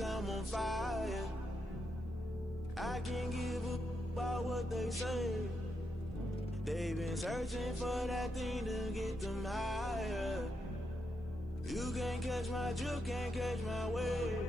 cause I'm on fire. I can't give up about what they say. They've been searching for that thing to get them higher. You can't catch my drift, can't catch my wave.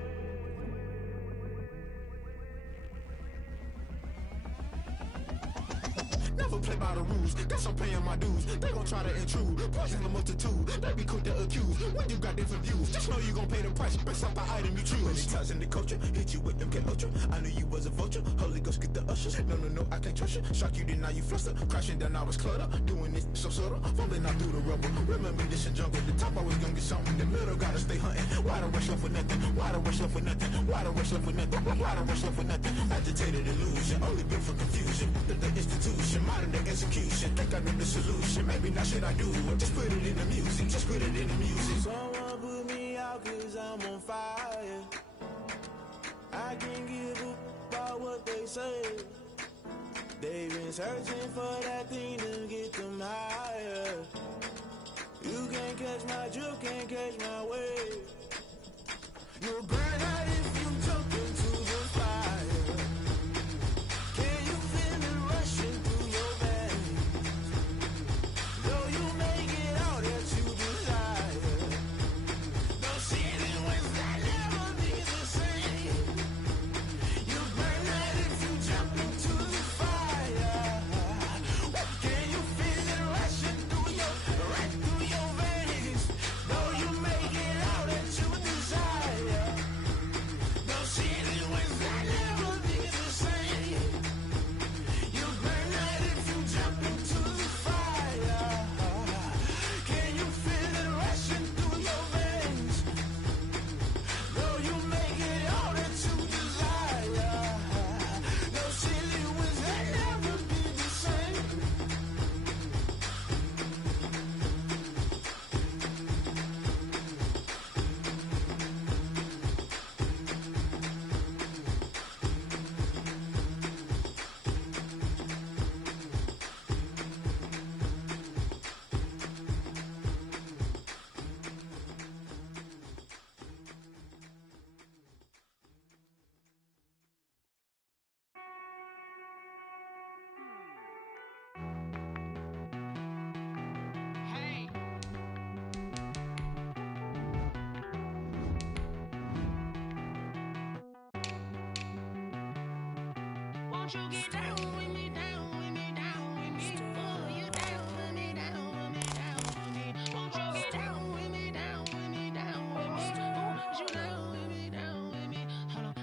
Never play by the rules, guess I'm paying my dues. They gon' try to intrude, poison the multitude. They be quick to accuse, when you got different views. Just know you gon' pay the price, based off the item you choose. Many times in the culture, hit you with MK Ultra. I knew you was a vulture, Holy Ghost get the ushers. No, I can't trust you. Shock you, then now you fluster. Crashing down, I was cluttered. Doing this so subtle, fumbling out through the rubble. Remember this in jungle, the top always gonna get something. The middle gotta stay hunting. Why the rush left for nothing? Why the rush left for nothing? Why the rush left for nothing? Why the rush left for nothing? Agitated illusion, only built for confusion. The institution, modern day execution. Think I know the solution, maybe not should I do it. Just put it in the music, just put it in the music. Someone put me out cause I'm on fire. I can't give up about what they say. They've been searching for that thing to get them higher. You can't catch my drift, can't catch my wave. You'll burn out if you jump into the fire. Can you feel it rushing through your veins? Though you make it all that you desire. No ceiling when that never be the same. You burn out if you jump into the fire. Can you feel it rushing through your veins? Though you make it all that you desire. No ceiling when that never be the same. You burn out if you jump into the fire. Can you feel it rushing through your veins? Though you make it all that you desire. No ceiling when that never be the same. Hey. Won't you get down with me, down with me, down with me? Oh, you down with me, down with me, down with me. Won't you get down with me, down with me, down with me? Oh, you down with me, down with me? Hold on.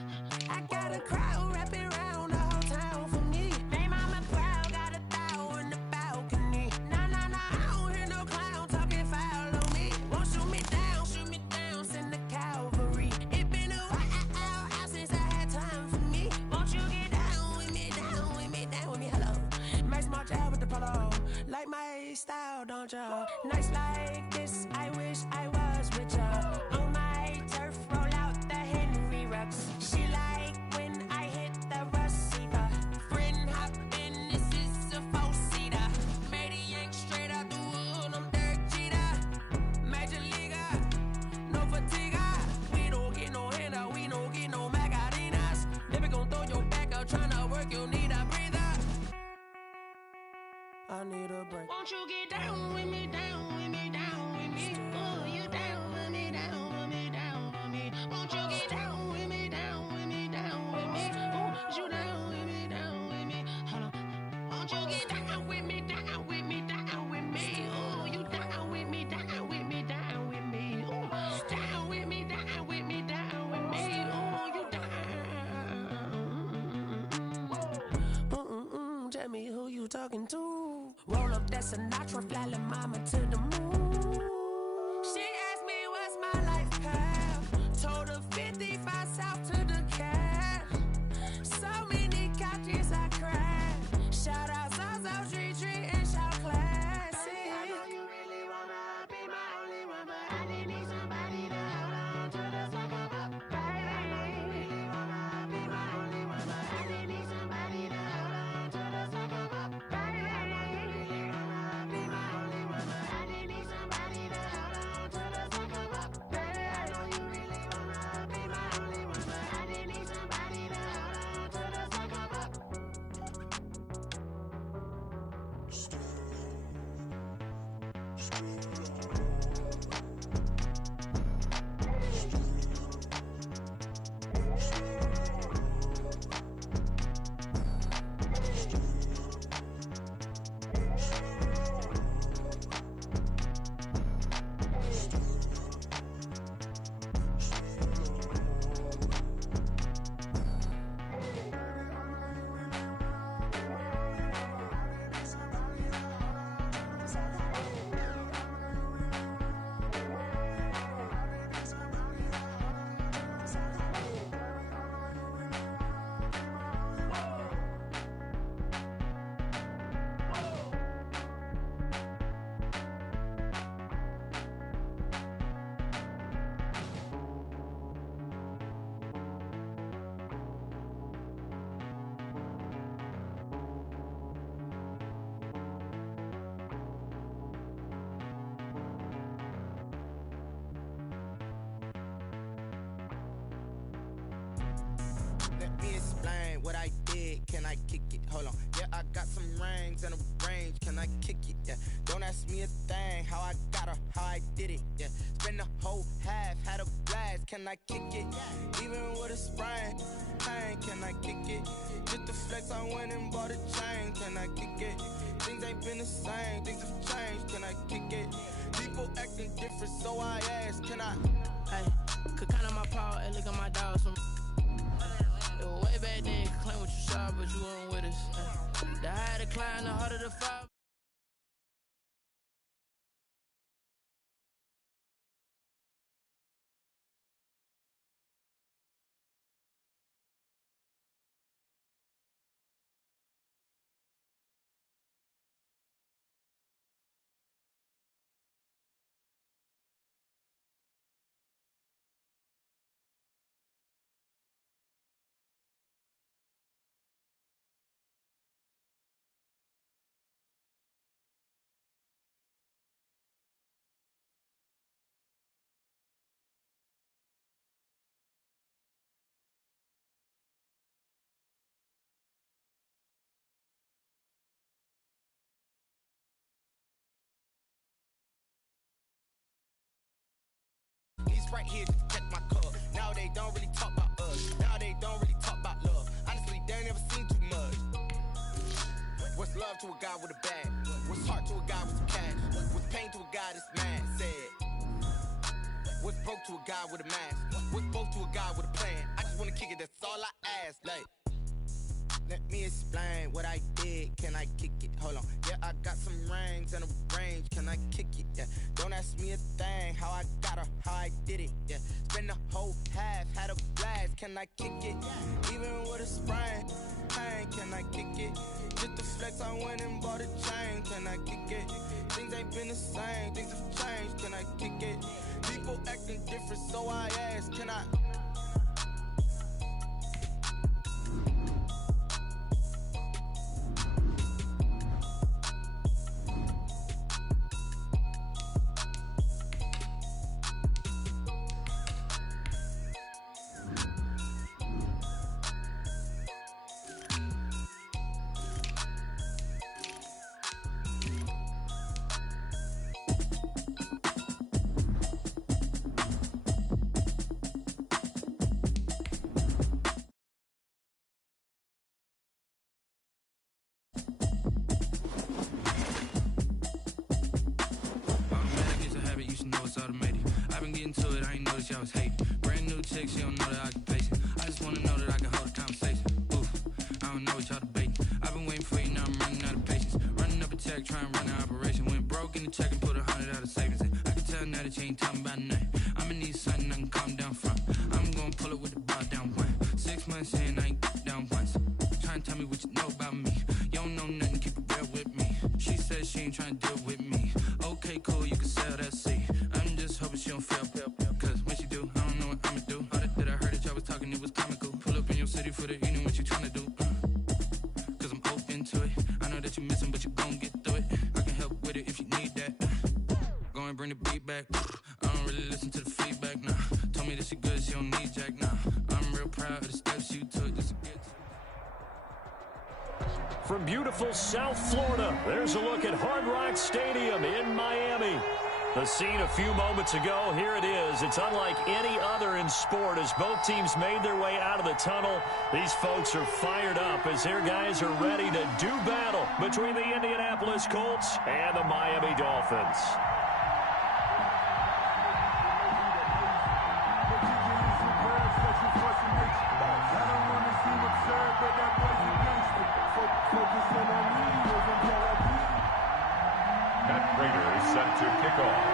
I got a crowd wrapping around the whole town for me. They mama proud, got a thou in the balcony. Nah, I don't hear no clown talking foul on me. Won't shoot me down, send the cavalry. It been a while since I had time for me. Won't you get down with me, down with me, down with me? Hello. Max March out with the polo. Like my style, don't ya? Nights like this, I wish I was with ya. On my turf, roll out the Henry Rux. She like when I hit the receiver. Friend hop in, this is a four-seater. Made a yank straight out the wood, I'm Derek Jeter. Major leaguer, no fatigue. We don't get no handout, we don't get no Magarinas. Never gon' throw your back out, tryna work, you need a breather. I need a break. Won't you get down with me, down with me, down with me? Oh, you down with me, down with me, down with me? Won't you get down with me, down with me, down with me? Oh, you down with me, down with me? Hold on. Won't you get down with me, down with me, down with me? Oh, you down with me, down with me, down with me? Oh, down with me, down with me, down with me? Oh, you down. Tell me who you talking to. Roll up that Sinatra, fly la mama to the moon. She asked me what's my life path. Told her 55 south to the cat. So many couches I cried. Shout out Zazo, Tree and shout classy. I know you really wanna be my only one, but I didn't need somebody to hold on to the second up. Baby, I know you really wanna be my only one, but I didn't need somebody to hold on to the second up. Baby, I know you really wanna be my only one, but I didn't need somebody to hold on to the second up. Baby, I know you really wanna be my only one, but Let me explain what I did. Can I kick it? Hold on. Yeah, I got some rings and a range. Can I kick it? Yeah. Don't ask me a thing. How I got her, how I did it. Yeah. Spend the whole half, had a blast. Can I kick it? Even with a sprain. Pain, can I kick it? Just the flex, I went and bought a chain. Can I kick it? Things ain't been the same. Things have changed. Can I kick it? People acting different, so I ask. Can I? Hey, could count on my paw and look at my dogs from. It was way back then, could claim what you saw, but you weren't with us. The higher the climb, the harder the fall. These right here just check my cup. Now they don't really talk about us. Now they don't really talk about love. Honestly, they ain't never seen too much. What's love to a guy with a bag? What's heart to a guy with some cash? What's pain to a guy that's mad? Said. What's broke to a guy with a mask? What's broke to a guy with a plan? I just wanna kick it, that's all I ask. Like, let me explain what I did. Can I kick it? Hold on. Yeah, I got some rings and a range. Can I kick it? Yeah. Don't ask me a thing. How I got her, how I did it. Yeah. Spend the whole half, had a blast. Can I kick it? Even with a sprain. Pain, can I kick it? Just the flex, I went and bought a chain. Can I kick it? Things ain't been the same. Things have changed. Can I kick it? People acting different, so I ask. Can I? Into it, I ain't noticed y'all was hating. Brand new chick, she don't know the occupation. I just wanna know that I can hold a conversation. Oof, I don't know what y'all debating. I've been waiting for you, now I'm running out of patience. Running up a check, trying to run an operation. Went broke in the check and put 100 out of savings in. I can tell now that you ain't talking about nothing. I'ma need something I can calm down from. I'm gonna pull it with the bar down one. 6 months in, I ain't down once. Trying to tell me what you know about me. You don't know nothing, keep it real with me. She said she ain't trying to deal with me. Okay, cool, you can sell that seat. I'm just hoping she don't fail. Cause when she do, I don't know what I'ma do. All that I heard that y'all was talking, it was comical. Pull up in your city for the evening, what you tryna do? Cause I'm open to it. I know that you missing, but you gon' get through it. I can help with it if you need that. Go and bring the beat back. I don't really listen to the feedback, nah. Told me that she good, she don't need jack, nah. I'm real proud of the steps you took just to get to from beautiful South Florida. There's a look at Hard Rock Stadium in Miami. The scene a few moments ago, here it is. It's unlike any other in sport as both teams made their way out of the tunnel. These folks are fired up as their guys are ready to do battle between the Indianapolis Colts and the Miami Dolphins. Set to kick off.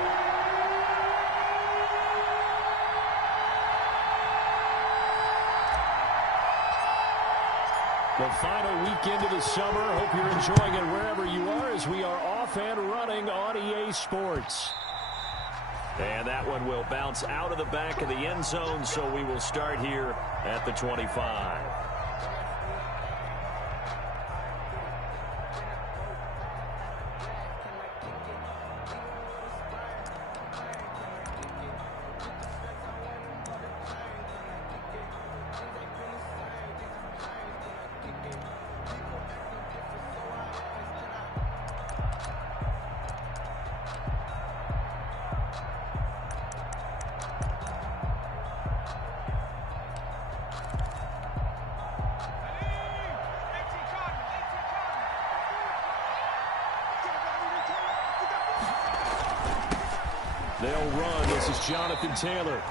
The final weekend of the summer. Hope you're enjoying it wherever you are as we are off and running on EA Sports. And that one will bounce out of the back of the end zone, so we will start here at the 25. They'll run. This is Jonathan Taylor.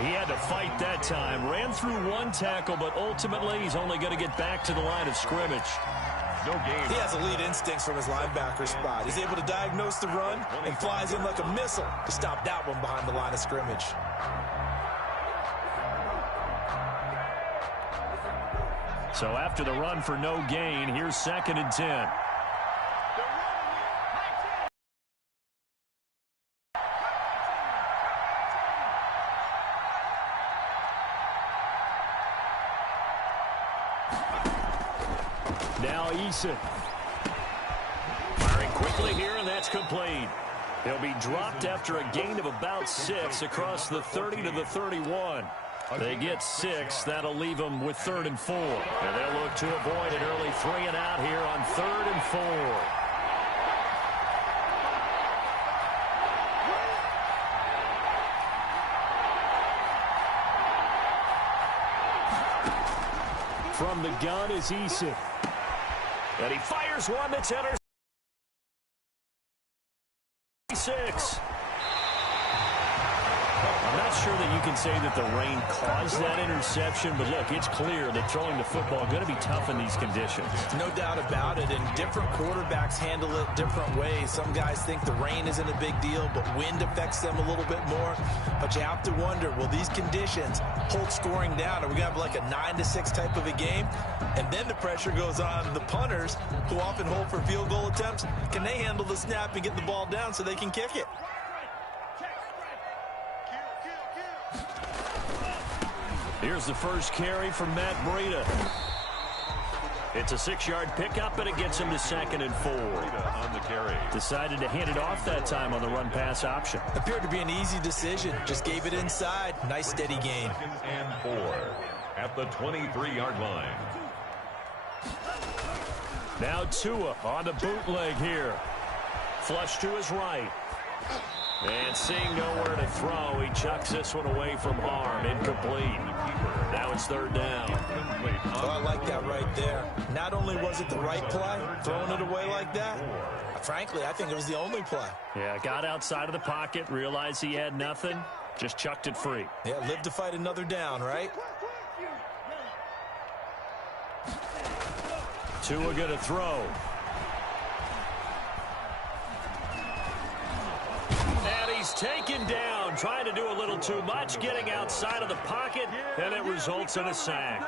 He had to fight that time. Ran through one tackle, but ultimately he's only going to get back to the line of scrimmage. No gain. He has elite instincts from his linebacker spot. He's able to diagnose the run and flies in like a missile to stop that one behind the line of scrimmage. So after the run for no gain, here's 2nd and 10. Now Eason. Firing quickly here, and that's complete. He'll be dropped after a gain of about 6 across the 30 to the 31. They get 6. That'll leave them with 3rd and 4. And they'll look to avoid an early 3 and out here on 3rd and 4. From the gun is Eason. And he fires one that's intercepted. 6. I'm not sure that you can say that the rain caused that interception, but look, it's clear that throwing the football is going to be tough in these conditions. No doubt about it, and different quarterbacks handle it different ways. Some guys think the rain isn't a big deal, but wind affects them a little bit more. But you have to wonder, will these conditions hold scoring down? Are we going to have like a 9-6 type of a game? And then the pressure goes on the punters, who often hold for field goal attempts. Can they handle the snap and get the ball down so they can kick it? Here's the first carry from Matt Breida. It's a 6-yard pickup, and it gets him to 2nd and 4. On the carry. Decided to hand it off that time on the run-pass option. Appeared to be an easy decision. Just gave it inside. Nice, steady gain. 2nd and 4 at the 23-yard line. Now Tua on the bootleg here. Flush to his right. And seeing nowhere to throw, he chucks this one away from harm. Incomplete. Now it's 3rd down. Oh, I like that right there. Not only was it the right play, throwing it away like that, frankly, I think it was the only play. Yeah, got outside of the pocket, realized he had nothing, just chucked it free. Yeah, live to fight another down, right? Tua gonna throw. And he's taken down, trying to do a little too much, getting outside of the pocket, and it results in a sack.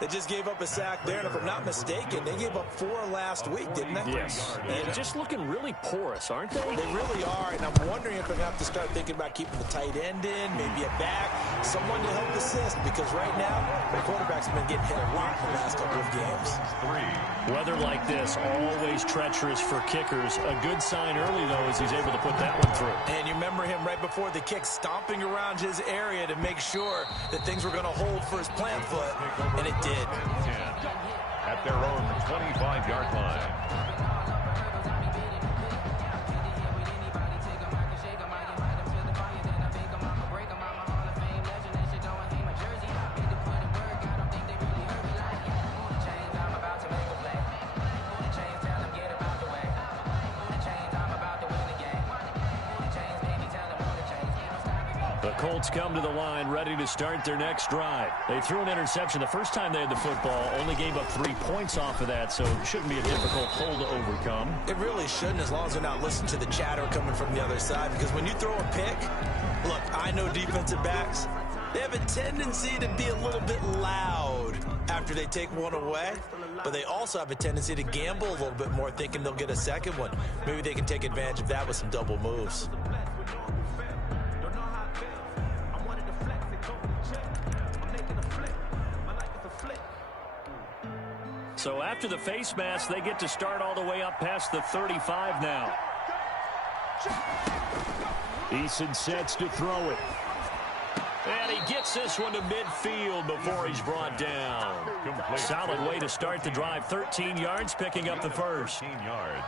They just gave up a sack there, and if I'm not mistaken, they gave up 4 last week, didn't they? Yes. And just looking really porous, aren't they? They really are, and I'm wondering if they're going to have to start thinking about keeping the tight end in, maybe a back, someone to help assist, because right now, the quarterback's been getting hit a lot in the last couple of games. Weather like this, always treacherous for kickers. A good sign early, though, is he's able to put that one through. And you remember him right before the kick, stomping around his area to make sure that things were going to hold for his plant foot, and it did. at their own 25-yard line. The Colts come to the line ready to start their next drive. They threw an interception the first time they had the football, only gave up 3 points off of that, so it shouldn't be a difficult hole to overcome. It really shouldn't, as long as they're not listening to the chatter coming from the other side, because when you throw a pick, look, I know defensive backs, they have a tendency to be a little bit loud after they take one away, but they also have a tendency to gamble a little bit more, thinking they'll get a second one. Maybe they can take advantage of that with some double moves. So after the face mask, they get to start all the way up past the 35 now. Eason sets to throw it. And he gets this one to midfield before he's brought down. Solid way to start the drive. 13 yards, picking up the first.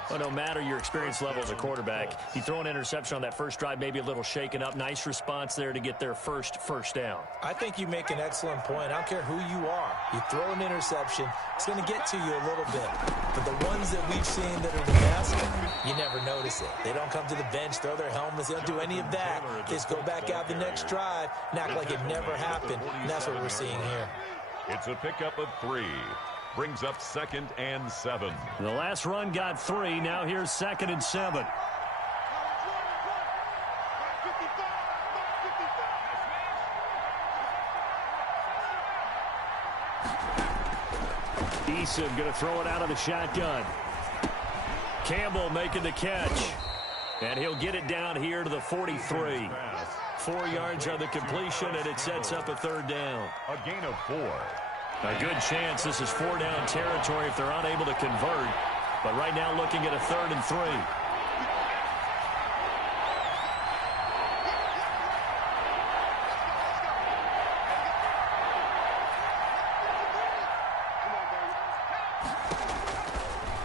Well, no matter your experience level as a quarterback, you throw an interception on that first drive, maybe a little shaken up. Nice response there to get their first down. I think you make an excellent point. I don't care who you are. You throw an interception, it's going to get to you a little bit. But the ones that we've seen that are the best, you never notice it. They don't come to the bench, throw their helmets. They don't do any of that. They just go back out the next drive and act like it never happened. And that's what we're seeing here. It's a pickup of 3. Brings up 2nd and 7. The last run got 3. Now here's 2nd and 7. Eason going to throw it out of the shotgun. Campbell making the catch. And he'll get it down here to the 43. 4 yards on the completion, and it sets up a 3rd down. A gain of 4. A good chance this is 4-down territory if they're unable to convert. But right now looking at a 3rd and 3.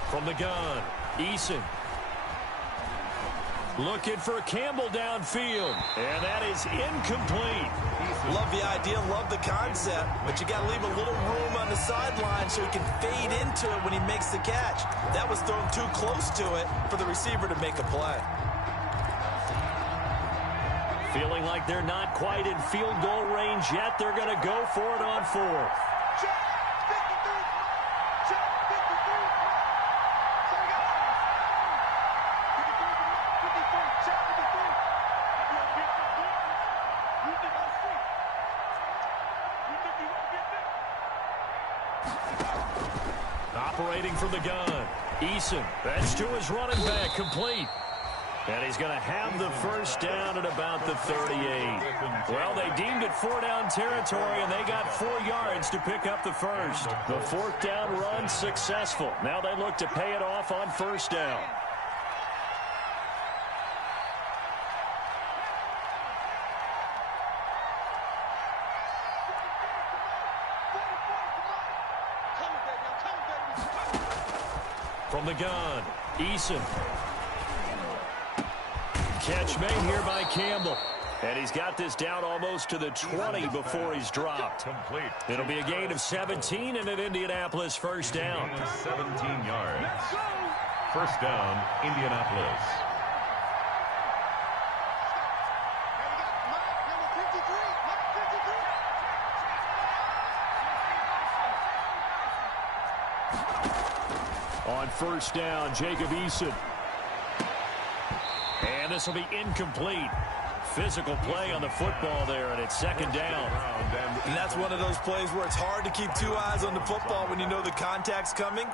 From the gun, Eason. Looking for Campbell downfield. And that is incomplete. Love the idea, love the concept, but you got to leave a little room on the sideline so he can fade into it when he makes the catch. That was thrown too close to it for the receiver to make a play. Feeling like they're not quite in field goal range yet. They're going to go for it on 4th. Operating from the gun, Eason. That's to his running back, complete. And he's going to have the 1st down at about the 38. Well, they deemed it 4-down territory, and they got 4 yards to pick up the 1st. The 4th down run successful. Now they look to pay it off on 1st down. From the gun, Eason. Catch made here by Campbell. And he's got this down almost to the 20 before he's dropped. Complete. It'll be a gain of 17 and an Indianapolis 1st down. 17 yards. 1st down, Indianapolis. On 1st down, Jacob Eason. And this will be incomplete. Physical play on the football there, and it's 2nd down. And that's one of those plays where it's hard to keep 2 eyes on the football when you know the contact's coming,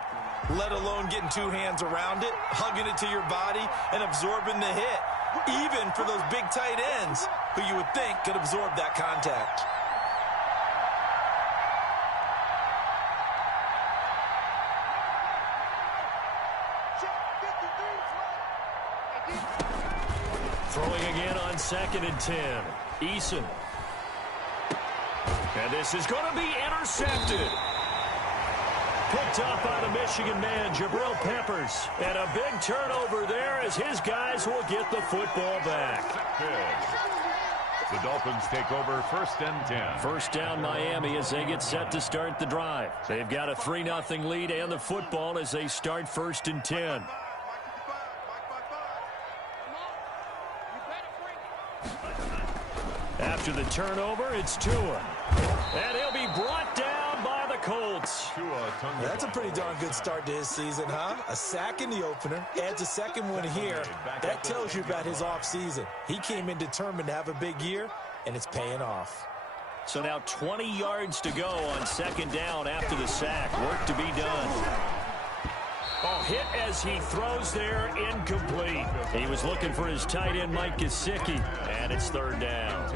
let alone getting 2 hands around it, hugging it to your body, and absorbing the hit, even for those big tight ends who you would think could absorb that contact. Throwing again on 2nd and 10. Eason. And this is going to be intercepted. picked off by the Michigan man, Jabril Peppers. And a big turnover there as his guys will get the football back. The Dolphins take over 1st and 10. First down Miami as they get set to start the drive. They've got a 3-0 lead and the football as they start 1st and 10. After the turnover, it's Tua. And he'll be brought down by the Colts. That's a pretty darn good start to his season, huh? A sack in the opener, adds a second one here. That tells you about his offseason. He came in determined to have a big year, and it's paying off. So now 20 yards to go on 2nd down after the sack. Work to be done. Oh, hit as he throws there, incomplete. He was looking for his tight end, Mike Gesicki, and it's 3rd down.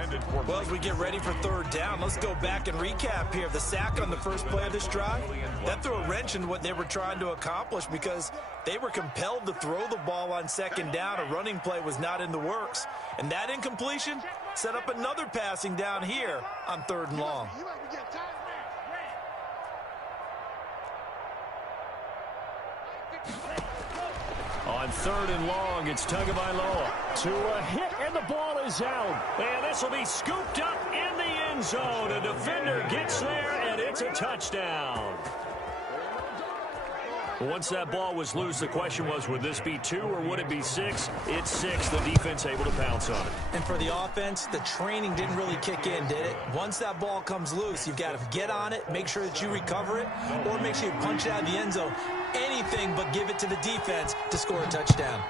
Well, as we get ready for 3rd down, let's go back and recap here. The sack on the first play of this drive, that threw a wrench in what they were trying to accomplish because they were compelled to throw the ball on 2nd down. A running play was not in the works. And that incompletion set up another passing down here on 3rd and long. On 3rd and long, it's Tagovailoa to a hit, and the ball is out. And this will be scooped up in the end zone. A defender gets there, and it's a touchdown. Once that ball was loose, the question was, would this be 2 or would it be 6? It's 6. The defense able to pounce on it. And for the offense, the training didn't really kick in, did it? Once that ball comes loose, you've got to get on it, make sure that you recover it, or make sure you punch it out of the end zone. Anything but give it to the defense to score a touchdown.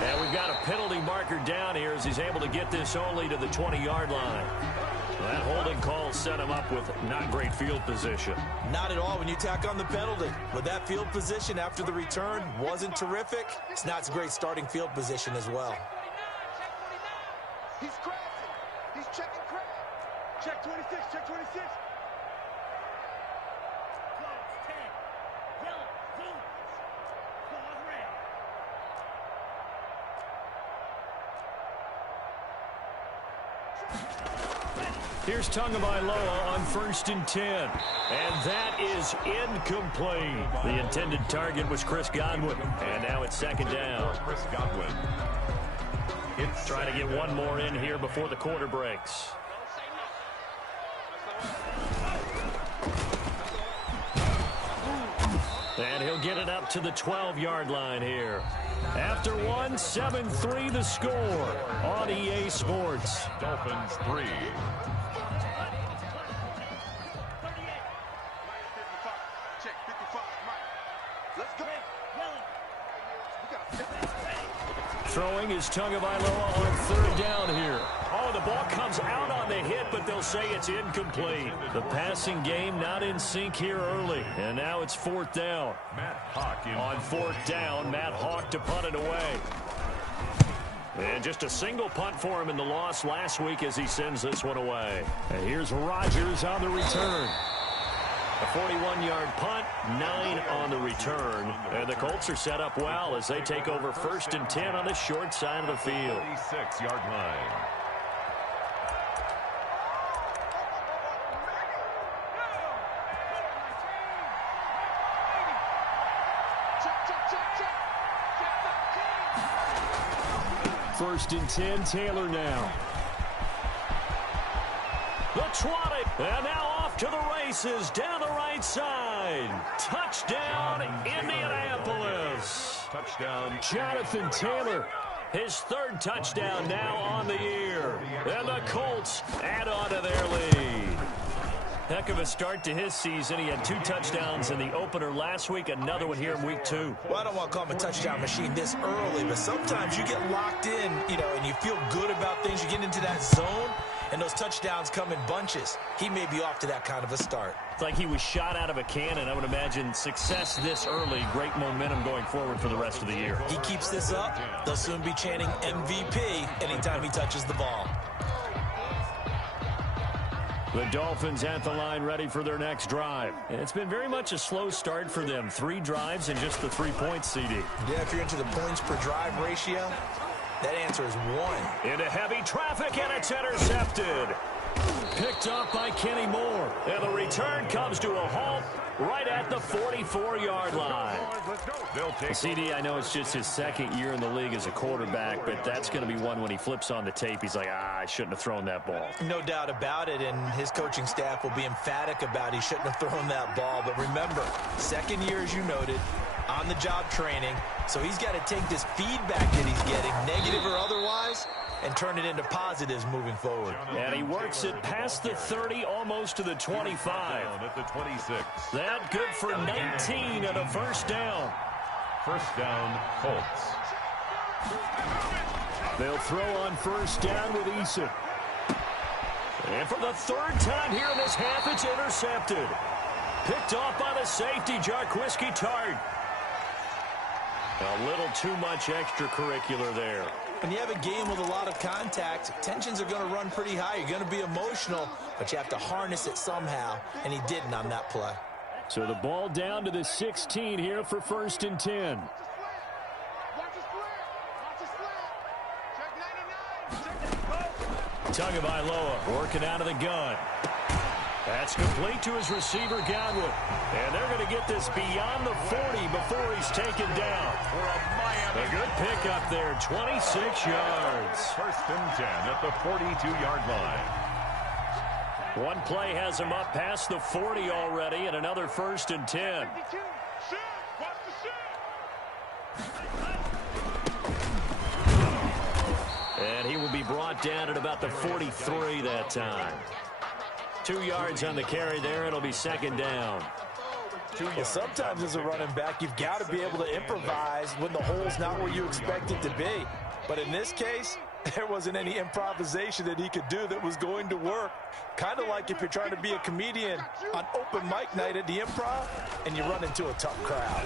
And we've got a penalty marker down here as he's able to get this only to the 20-yard line. That holding call set him up with not great field position. Not at all when you tack on the penalty. With that field position after the return wasn't terrific, it's not a great starting field position as well. He's crashing. He's checking crash. Check 26, check 26. Close 10. Yellow, zoom. Pause red. Here's Tagovailoa on 1st and 10. And that is incomplete. The intended target was Chris Godwin. And now it's 2nd down. Chris Godwin. It's trying to get one more in here before the quarter breaks. And he'll get it up to the 12-yard line here. After one, 7-3 the score on EA Sports. Dolphins 3. Check 55, Mike. Let's go. Throwing is Tagovailoa on 3rd down here. Oh, the ball comes out on the hit, but they'll say it's incomplete. The passing game not in sync here early. And now it's 4th down. Matt Hawk on 4th down, Matt Hawk to punt it away. And just a single punt for him in the loss last week as he sends this one away. And here's Rodgers on the return. A 41-yard punt, 9 on the return. And the Colts are set up well as they take over 1st and 10 on the short side of the field. 36-yard line. First and 10, Taylor now. The 20, and now off to the races, down the right side. Touchdown, Indianapolis. Touchdown, Jonathan Taylor. His 3rd touchdown now on the year. And the Colts add on to their lead. Heck of a start to his season. He had 2 touchdowns in the opener last week, another one here in week 2. Well, I don't want to call him a touchdown machine this early, but sometimes you get locked in, and you feel good about things. You get into that zone, and those touchdowns come in bunches. He may be off to that kind of a start. It's like he was shot out of a cannon. I would imagine success this early, great momentum going forward for the rest of the year. He keeps this up, they'll soon be chanting MVP anytime he touches the ball. The Dolphins at the line ready for their next drive. And it's been very much a slow start for them. 3 drives and just the 3 points, CD. Yeah, if you're into the points per drive ratio, That answer is 1. Into heavy traffic, and it's intercepted. Picked up by Kenny Moore. And the return comes to a halt right at the 44-yard line. CD, I know it's just his second year in the league as a quarterback, but that's going to be one when he flips on the tape. He's like, I shouldn't have thrown that ball. No doubt about it, and his coaching staff will be emphatic about he shouldn't have thrown that ball. But remember, second year, as you noted, on-the-job training, so he's got to take this feedback that he's getting, negative or otherwise, and turn it into positives moving forward. And he works it past the 30, almost to the 25. At the 26. That good for 19 and a first down. First down, Colts. They'll throw on first down with Eason. And for the third time here in this half, it's intercepted. Picked off by the safety, Jarquiski Tart. A little too much extracurricular there. When you have a game with a lot of contact, tensions are going to run pretty high. You're going to be emotional, but you have to harness it somehow, and he didn't on that play. So the ball down to the 16 here for first and 10. Tagovailoa working out of the gun. That's complete to his receiver, Godwin. And they're going to get this beyond the 40 before he's taken down. A good pickup there, 26 yards. First and 10 at the 42-yard line. One play has him up past the 40 already, and another first and 10. And he will be brought down at about the 43 that time. 2 yards on the carry there. It'll be second down. Well, sometimes as a running back, you've got to be able to improvise when the hole's not where you expect it to be. But in this case, there wasn't any improvisation that he could do that was going to work. Kind of like if you're trying to be a comedian on open mic night at the Improv and you run into a tough crowd.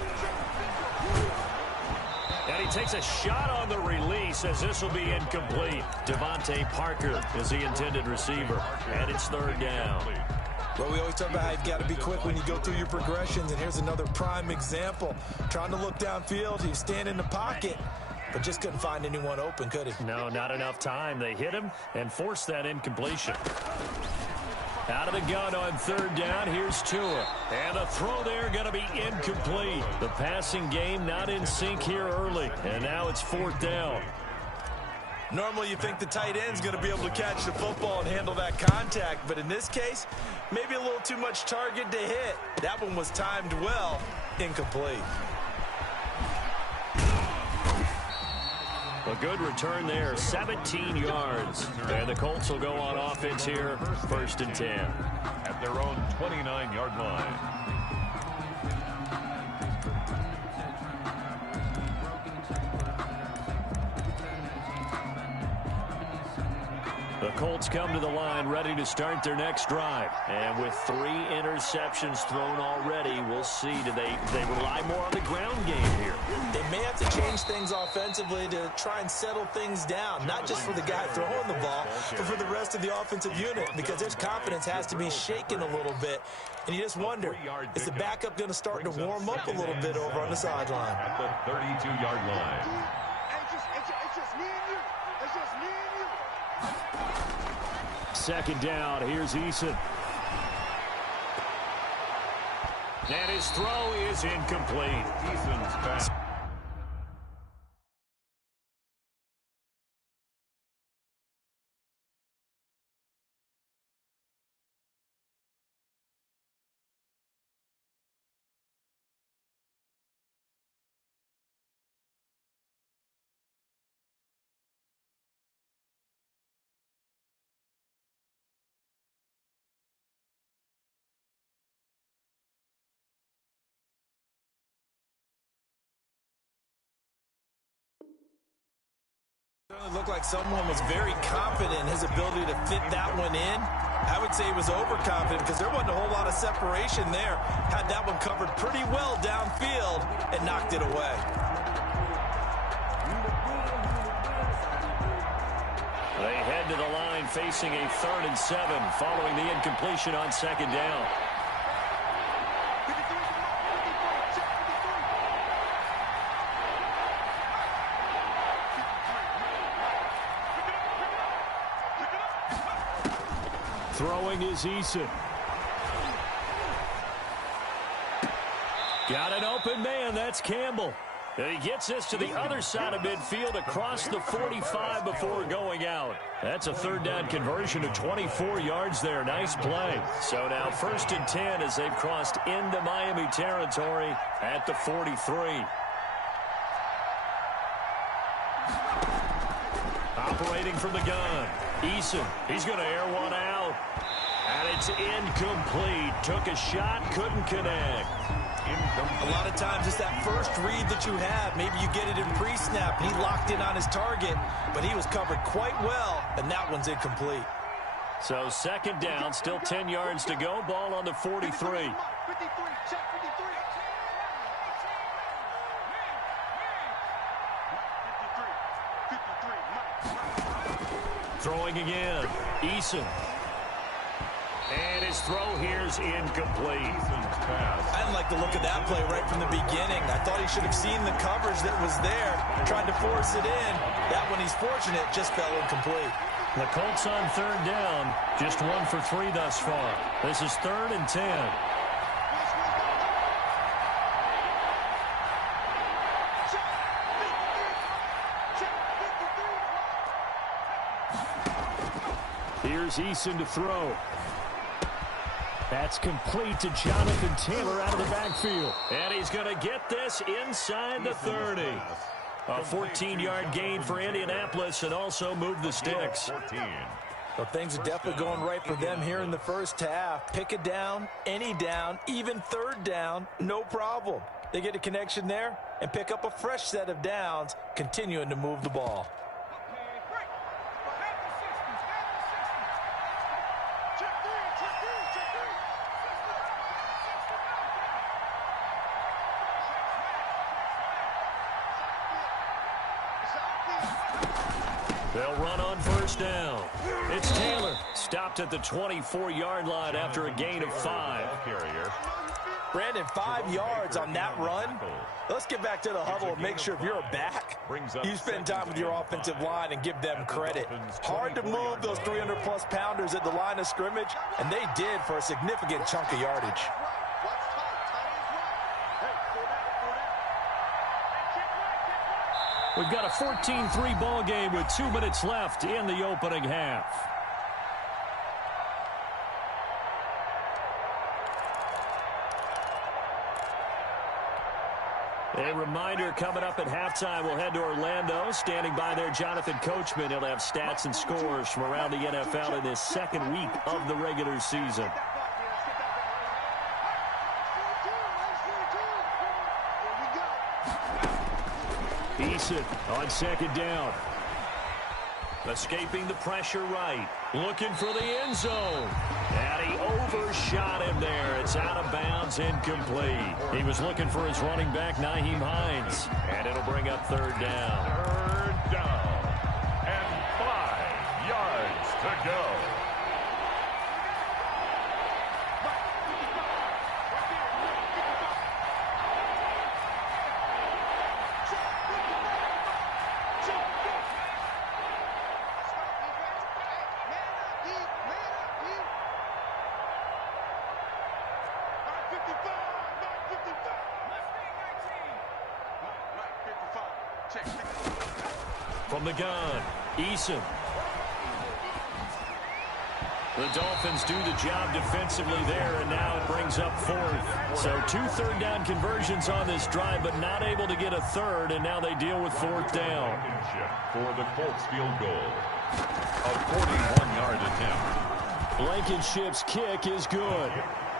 And he takes a shot on the release as this will be incomplete. Devontae Parker is the intended receiver, and it's third down. Well, we always talk about how you've got to be quick when you go through your progressions, and here's another prime example. Trying to look downfield, he was standing in the pocket, but just couldn't find anyone open, could he? No, not enough time. They hit him and forced that incompletion. Out of the gun on third down, here's Tua. And the throw there going to be incomplete. The passing game not in sync here early, and now it's fourth down. Normally you think the tight end's going to be able to catch the football and handle that contact, but in this case, maybe a little too much target to hit. That one was timed well, incomplete. A good return there, 17 yards. And the Colts will go on offense here, first and 10. At their own 29-yard line. The Colts come to the line ready to start their next drive. And with 3 interceptions thrown already, we'll see. Do they rely more on the ground game here? They may have to change things offensively to try and settle things down, not just for the guy throwing the ball, but for the rest of the offensive unit, because their confidence has to be shaken a little bit. And you just wonder, is the backup going to start to warm up a little bit over on the sideline? At the 32-yard line. It's just me and you. It's just me and you. Second down, here's Eason. And his throw is incomplete. Eason's back. It looked like someone was very confident in his ability to fit that one in. I would say he was overconfident because there wasn't a whole lot of separation there. Had that one covered pretty well downfield and knocked it away. They head to the line facing a 3rd and 7 following the incompletion on second down. Throwing is Eason. Got an open man. That's Campbell. And he gets this to the other side of midfield across the 45 before going out. That's a third down conversion of 24 yards there. Nice play. So now 1st and 10 as they've crossed into Miami territory at the 43. Operating from the gun. Eason. He's going to air one out. And it's incomplete. Took a shot, couldn't connect. A lot of times it's that first read that you have. Maybe you get it in pre-snap. He locked in on his target, but he was covered quite well, and that one's incomplete. So 2nd down, still 10 yards to go. Ball on the 43. 53, check 53. 53. Throwing again. Eason. And his throw here's incomplete. I didn't like the look of that play right from the beginning. I thought he should have seen the coverage that was there, tried to force it in. That one, he's fortunate, just fell incomplete. The Colts on 3rd down, just 1 for 3 thus far. This is 3rd and 10. Here's Eason to throw. That's complete to Jonathan Taylor out of the backfield. And he's going to get this inside the 30. A 14-yard gain for Indianapolis and also move the sticks. Well, things are definitely going right for them here in the first half. Pick a down, any down, even 3rd down, no problem. They get a connection there and pick up a fresh set of downs, continuing to move the ball. They'll run on 1st down. It's Taylor. Stopped at the 24-yard line after a gain of 5. Brandon, 5 yards on that run. Let's get back to the huddle and make sure if you're a back, you spend time with your offensive line and give them credit. Hard to move those 300-plus pounders at the line of scrimmage, and they did for a significant chunk of yardage. We've got a 14-3 ball game with 2 minutes left in the opening half. A reminder coming up at halftime, we'll head to Orlando. Standing by there, Jonathan Coachman. He'll have stats and scores from around the NFL in his 2nd week of the regular season. Eason on 2nd down. Escaping the pressure right. Looking for the end zone. And he overshot him there. It's out of bounds, incomplete. He was looking for his running back, Nyheim Hines. And it'll bring up 3rd down. 3rd down. And 5 yards to go. From the gun, Eason. The Dolphins do the job defensively there, and now it brings up 4th. So 2 3rd down conversions on this drive, but not able to get a 3rd, and now they deal with 4th down. For the Colts field goal. A 41-yard attempt. Blankenship's kick is good.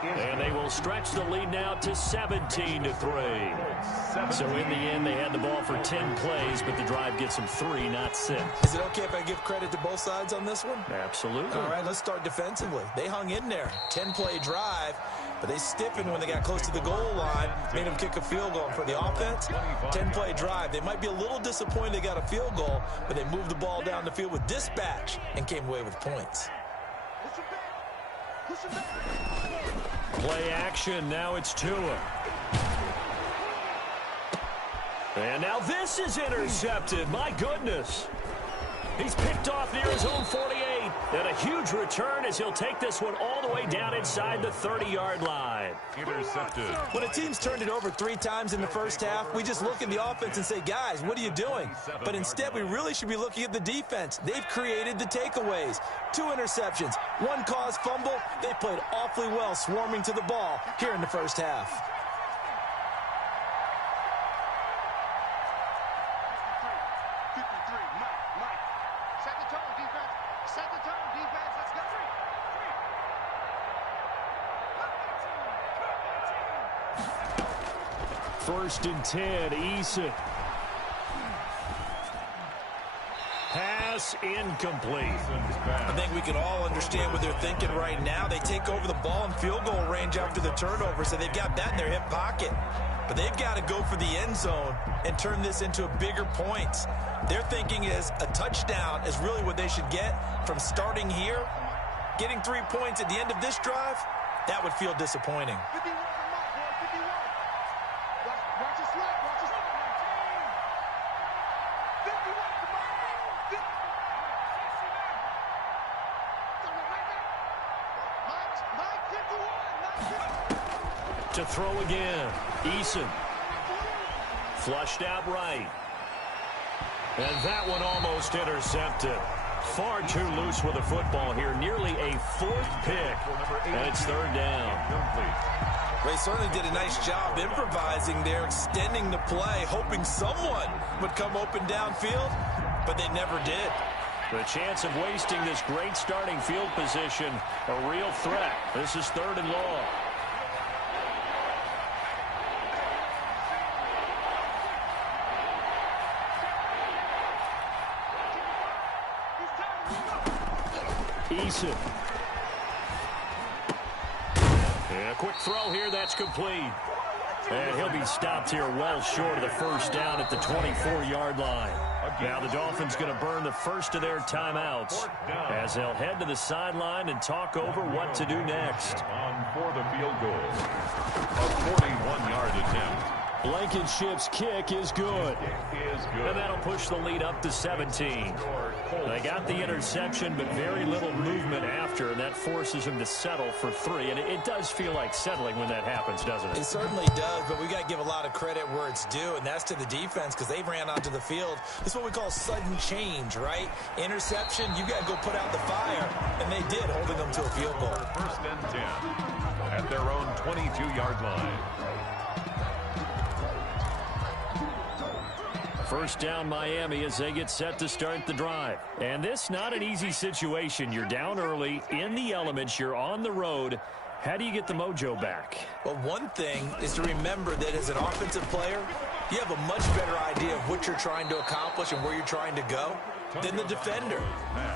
And they will stretch the lead now to 17-3. So in the end, they had the ball for 10 plays, but the drive gets them 3, not 6. Is it okay if I give credit to both sides on this one? Absolutely. All right, let's start defensively. They hung in there. 10-play drive, but they stiffened when they got close to the goal line, made them kick a field goal. And for the offense, 10-play drive. They might be a little disappointed they got a field goal, but they moved the ball down the field with dispatch and came away with points. Play action, now it's Tua. And now this is intercepted, my goodness. He's picked off near his own 48. late, and a huge return as he'll take this one all the way down inside the 30-yard line. Intercepted. When a team's turned it over 3 times in the first half, we just look at the offense and say, guys, what are you doing? But instead, we really should be looking at the defense. They've created the takeaways. 2 interceptions, 1 caused fumble. They played awfully well swarming to the ball here in the first half. First and 10, Eason. Pass incomplete. I think we can all understand what they're thinking right now. They take over the ball in field goal range after the turnover, so they've got that in their hip pocket. But they've got to go for the end zone and turn this into a bigger points. Their thinking is a touchdown is really what they should get from starting here. Getting 3 points at the end of this drive, that would feel disappointing. To throw again, Eason. Flushed out right. And that one almost intercepted. Far too loose with the football here. Nearly a 4th pick. And it's 3rd down. They certainly did a nice job improvising there, extending the play, hoping someone would come open downfield, but they never did. The chance of wasting this great starting field position, a real threat. This is 3rd and long. Eason. And a quick throw here, that's complete. And he'll be stopped here well short of the first down at the 24-yard line. Now the Dolphins going to burn the first of their timeouts as they'll head to the sideline and talk over what to do next. On for the field goal. A 41-yard attempt. Blankenship's kick is good. And that'll push the lead up to 17. They got the interception, but very little movement after, and that forces them to settle for 3. And it does feel like settling when that happens, doesn't it? It certainly does, but we got to give a lot of credit where it's due, and that's to the defense because they ran onto the field. This is what we call sudden change, right? Interception, you got to go put out the fire, and they did, holding them to a field goal. First and 10 at their own 22-yard line. First down Miami as they get set to start the drive. And this not an easy situation. You're down early, in the elements, you're on the road. How do you get the mojo back? Well, one thing is to remember that as an offensive player, you have a much better idea of what you're trying to accomplish and where you're trying to go than the defender.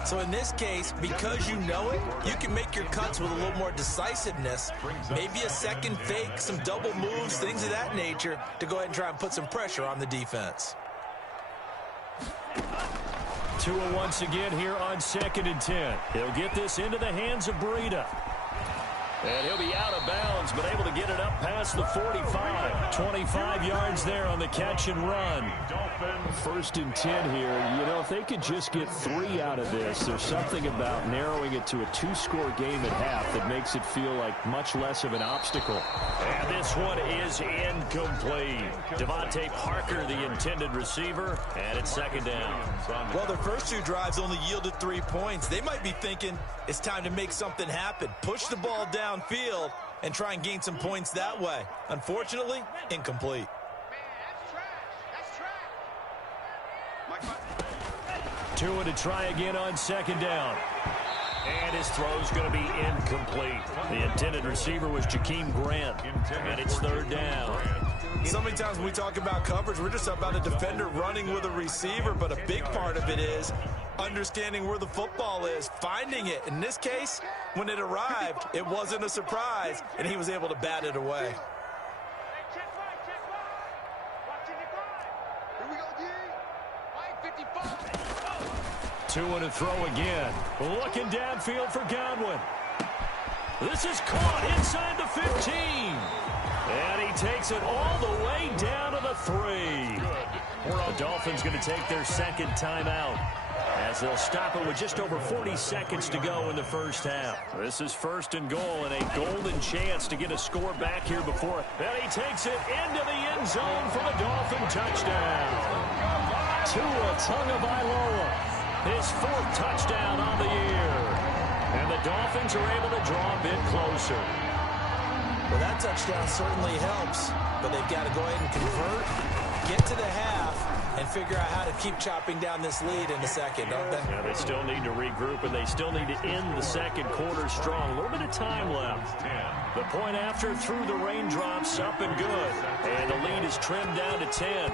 So in this case, because you know it, you can make your cuts with a little more decisiveness, maybe a second fake, some double moves, things of that nature, to go ahead and try and put some pressure on the defense. Tua once again here on 2nd and 10. He'll get this into the hands of Breida. And he'll be out of bounds, but able to get it up past the 45. 25 yards there on the catch and run. First and 10 here. You know, if they could just get 3 out of this, there's something about narrowing it to a 2-score game at half that makes it feel like much less of an obstacle. And this one is incomplete. Devontae Parker, the intended receiver, and it's 2nd down. Well, their first 2 drives only yielded 3 points. They might be thinking it's time to make something happen. Push the ball downfield and try and gain some points that way. Unfortunately, incomplete. Tua to try again on 2nd down. And his throw's going to be incomplete. The intended receiver was Jakeem Grant. And it's 3rd down. So many times when we talk about coverage, we're just about a defender running with a receiver, but a big part of it is understanding where the football is, finding it. In this case, when it arrived, it wasn't a surprise, and he was able to bat it away. Tua to throw again. Looking downfield for Godwin. This is caught inside the 15. And he takes it all the way down to the 3. The Dolphins going to take their 2nd timeout. as they'll stop it with just over 40 seconds to go in the first half. This is 1st and goal and a golden chance to get a score back here before. And he takes it into the end zone for the Dolphin touchdown. Tua Tagovailoa, his 4th touchdown on the year. And the Dolphins are able to draw a bit closer. Well, that touchdown certainly helps, but they've got to go ahead and convert, get to the half, and figure out how to keep chopping down this lead in the second, don't they? Yeah, they still need to regroup, and they still need to end the second quarter strong. A little bit of time left. The point after through the raindrops, up and good. And the lead is trimmed down to 10.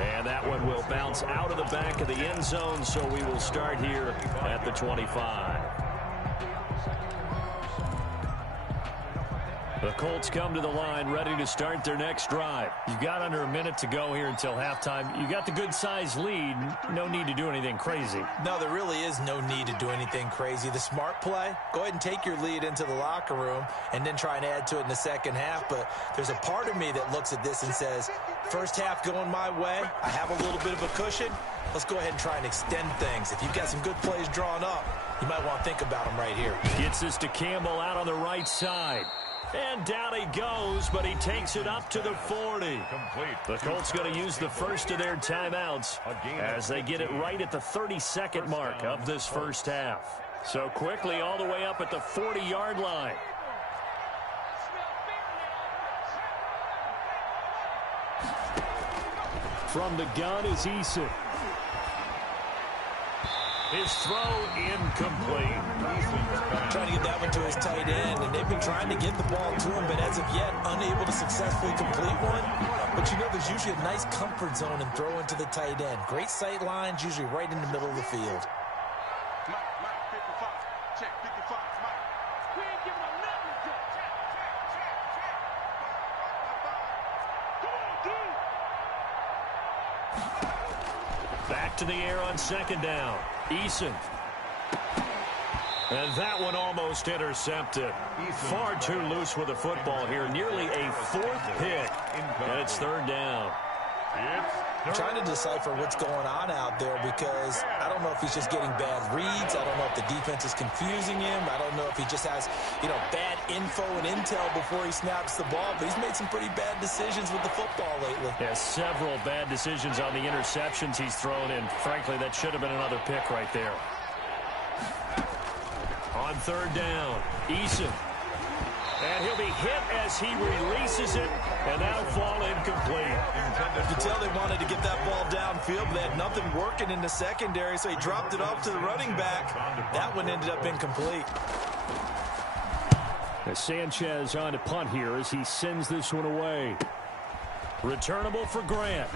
And that one will bounce out of the back of the end zone, so we will start here at the 25. The Colts come to the line ready to start their next drive. You've got under a minute to go here until halftime. You got the good-sized lead. No need to do anything crazy. No, there really is no need to do anything crazy. The smart play, go ahead and take your lead into the locker room and then try and add to it in the second half. But there's a part of me that looks at this and says, first half going my way, I have a little bit of a cushion. Let's go ahead and try and extend things. If you've got some good plays drawn up, you might want to think about them right here. Gets this to Campbell out on the right side. And down he goes, but he takes it up to the 40. The Colts going to use the first of their timeouts as they get it right at the 32nd mark of this first half. So quickly all the way up at the 40-yard line. From the gun is Eason. His throw incomplete. Trying to get that one to his tight end, and they've been trying to get the ball to him, but as of yet, unable to successfully complete one. But you know, there's usually a nice comfort zone in throwing to the tight end. Great sight lines, usually right in the middle of the field. Mike 55. Check 55. Mike. We ain't giving him nothing to do. Come on, dude. Back to the air on 2nd down. Eason. And that one almost intercepted. Far too loose with the football here. Nearly a 4th pick. And it's 3rd down. I'm trying to decipher what's going on out there because I don't know if he's just getting bad reads. I don't know if the defense is confusing him. I don't know if he just has, bad info and intel before he snaps the ball. But he's made some pretty bad decisions with the football lately. Yeah, several bad decisions on the interceptions he's thrown in. Frankly, that should have been another pick right there. On 3rd down, Eason. And he'll be hit as he releases it, and that'll fall incomplete. You can tell they wanted to get that ball downfield, but they had nothing working in the secondary, so he dropped it off to the running back. That one ended up incomplete. Sanchez on to punt here as he sends this one away. Returnable for Grant.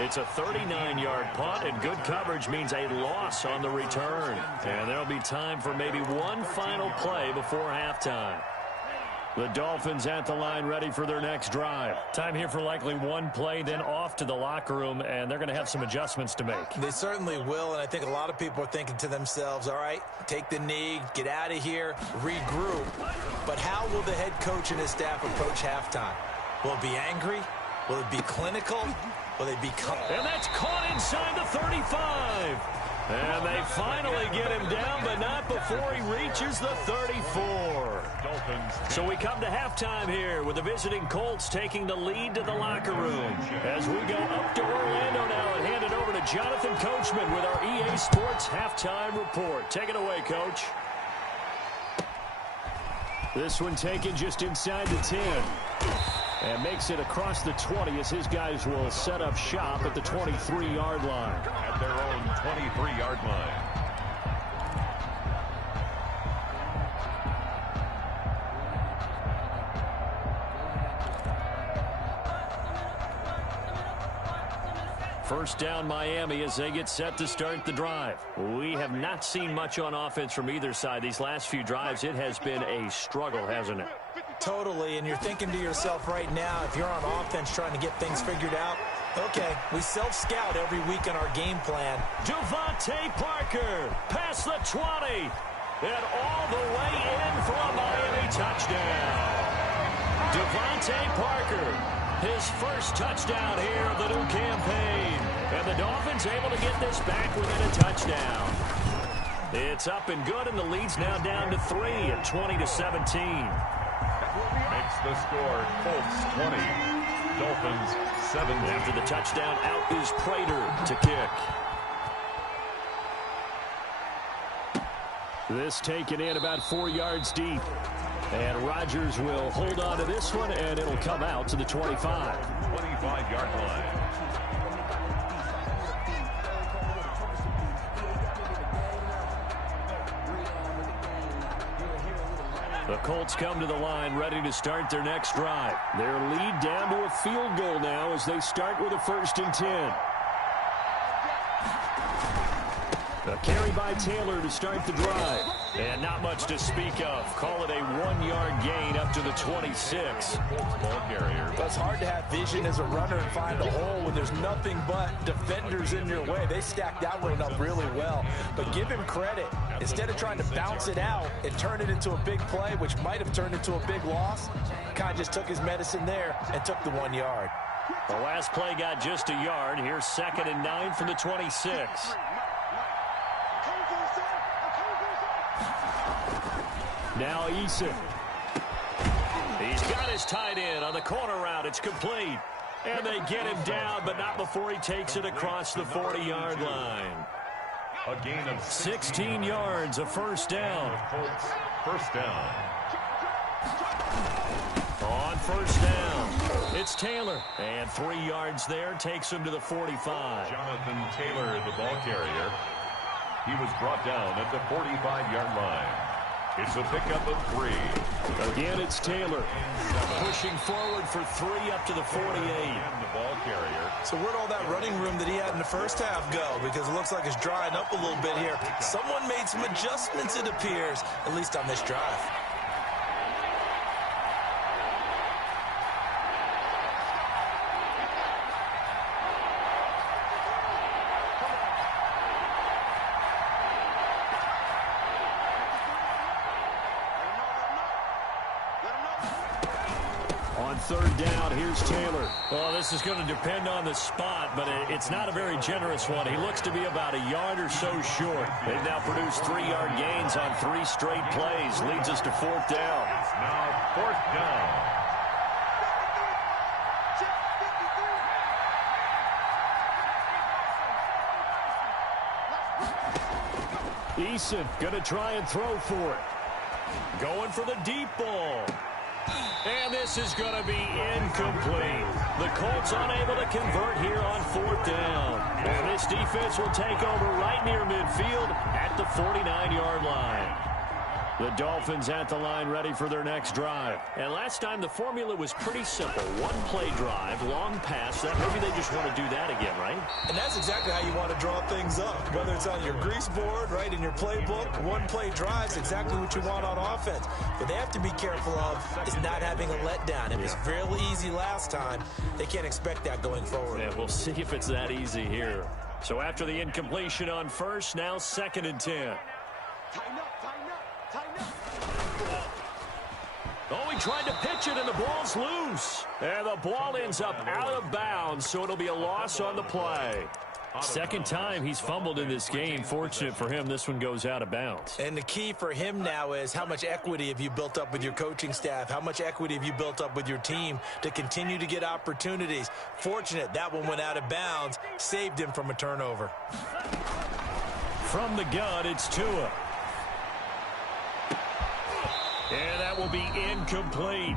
It's a 39-yard punt, and good coverage means a loss on the return. And there'll be time for maybe one final play before halftime. The Dolphins at the line ready for their next drive. Time here for likely one play, then off to the locker room, and they're going to have some adjustments to make. They certainly will, and I think a lot of people are thinking to themselves, all right, take the knee, get out of here, regroup. But how will the head coach and his staff approach halftime? Will it be angry? Will it be clinical? Will they be And that's caught inside the 35. And they finally get him down, but not before he reaches the 34. So we come to halftime here with the visiting Colts taking the lead to the locker room. As we go up to Orlando now and hand it over to Jonathan Coachman with our EA Sports Halftime Report. Take it away, Coach. This one taken just inside the 10. And makes it across the 20 as his guys will set up shop at the 23-yard line. At their own 23-yard line. First down Miami as they get set to start the drive. We have not seen much on offense from either side. These last few drives, it has been a struggle, hasn't it? Totally, and you're thinking to yourself right now, if you're on offense trying to get things figured out, okay, we self-scout every week in our game plan. Devontae Parker past the 20 and all the way in for a Miami touchdown. Devontae Parker, his first touchdown here of the new campaign. And the Dolphins able to get this back within a touchdown. It's up and good, and the lead's now down to 3 at 20-17. Makes the score Colts 20, Dolphins 7. After the touchdown, out is Prater to kick. This taken in about 4 yards deep. And Rodgers will hold on to this one, and it'll come out to the 25. 25-yard line. The Colts come to the line ready to start their next drive. Their lead down to a field goal now as they start with a 1st and 10. A carry by Taylor to start the drive. And not much to speak of. Call it a 1-yard gain up to the 26. Ball carrier. It's hard to have vision as a runner and find a hole when there's nothing but defenders in your way. They stacked that one up really well. But give him credit. Instead of trying to bounce it out and turn it into a big play, which might have turned into a big loss, kind of just took his medicine there and took the 1 yard. The last play got just a yard. Here's 2nd and 9 from the 26. Now Eason. He's got his tight end on the corner route. It's complete. And they get him down, but not before he takes it across the 40-yard line. A gain of 16 yards, a 1st down. Colts, 1st down. On 1st down, it's Taylor. And 3 yards there, takes him to the 45. Jonathan Taylor, the ball carrier. He was brought down at the 45-yard line. It's a pickup of 3. Again, it's Taylor. Pushing forward for 3 up to the 48. And the ball carrier. So where'd all that running room that he had in the first half go? Because it looks like it's drying up a little bit here. Someone made some adjustments, it appears, at least on this drive. On 3rd down, here's Taylor. Well, this is going to depend on the spot, but it's not a very generous one. He looks to be about a yard or so short. They've now produced 3-yard gains on 3 straight plays. Leads us to 4th down. It's now 4th down. Eason going to try and throw for it. Going for the deep ball. And this is going to be incomplete. The Colts unable to convert here on 4th down. And this defense will take over right near midfield at the 49-yard line. The Dolphins at the line ready for their next drive. And last time the formula was pretty simple. 1-play drive, long pass. That maybe they just want to do that again, right? And that's exactly how you want to draw things up. Whether it's on your grease board, right, in your playbook, 1-play drives, exactly what you want on offense. But they have to be careful of is not having a letdown. It was fairly easy last time. They can't expect that going forward. Yeah, we'll see if it's that easy here. So after the incompletion on 1st, now 2nd and 10. Oh, he tried to pitch it, and the ball's loose. And the ball ends up out of bounds, so it'll be a loss on the play. 2nd time he's fumbled in this game. Fortunate for him, this one goes out of bounds. And the key for him now is how much equity have you built up with your coaching staff? How much equity have you built up with your team to continue to get opportunities? Fortunate that one went out of bounds, saved him from a turnover. From the gun, it's Tua. And that will be incomplete.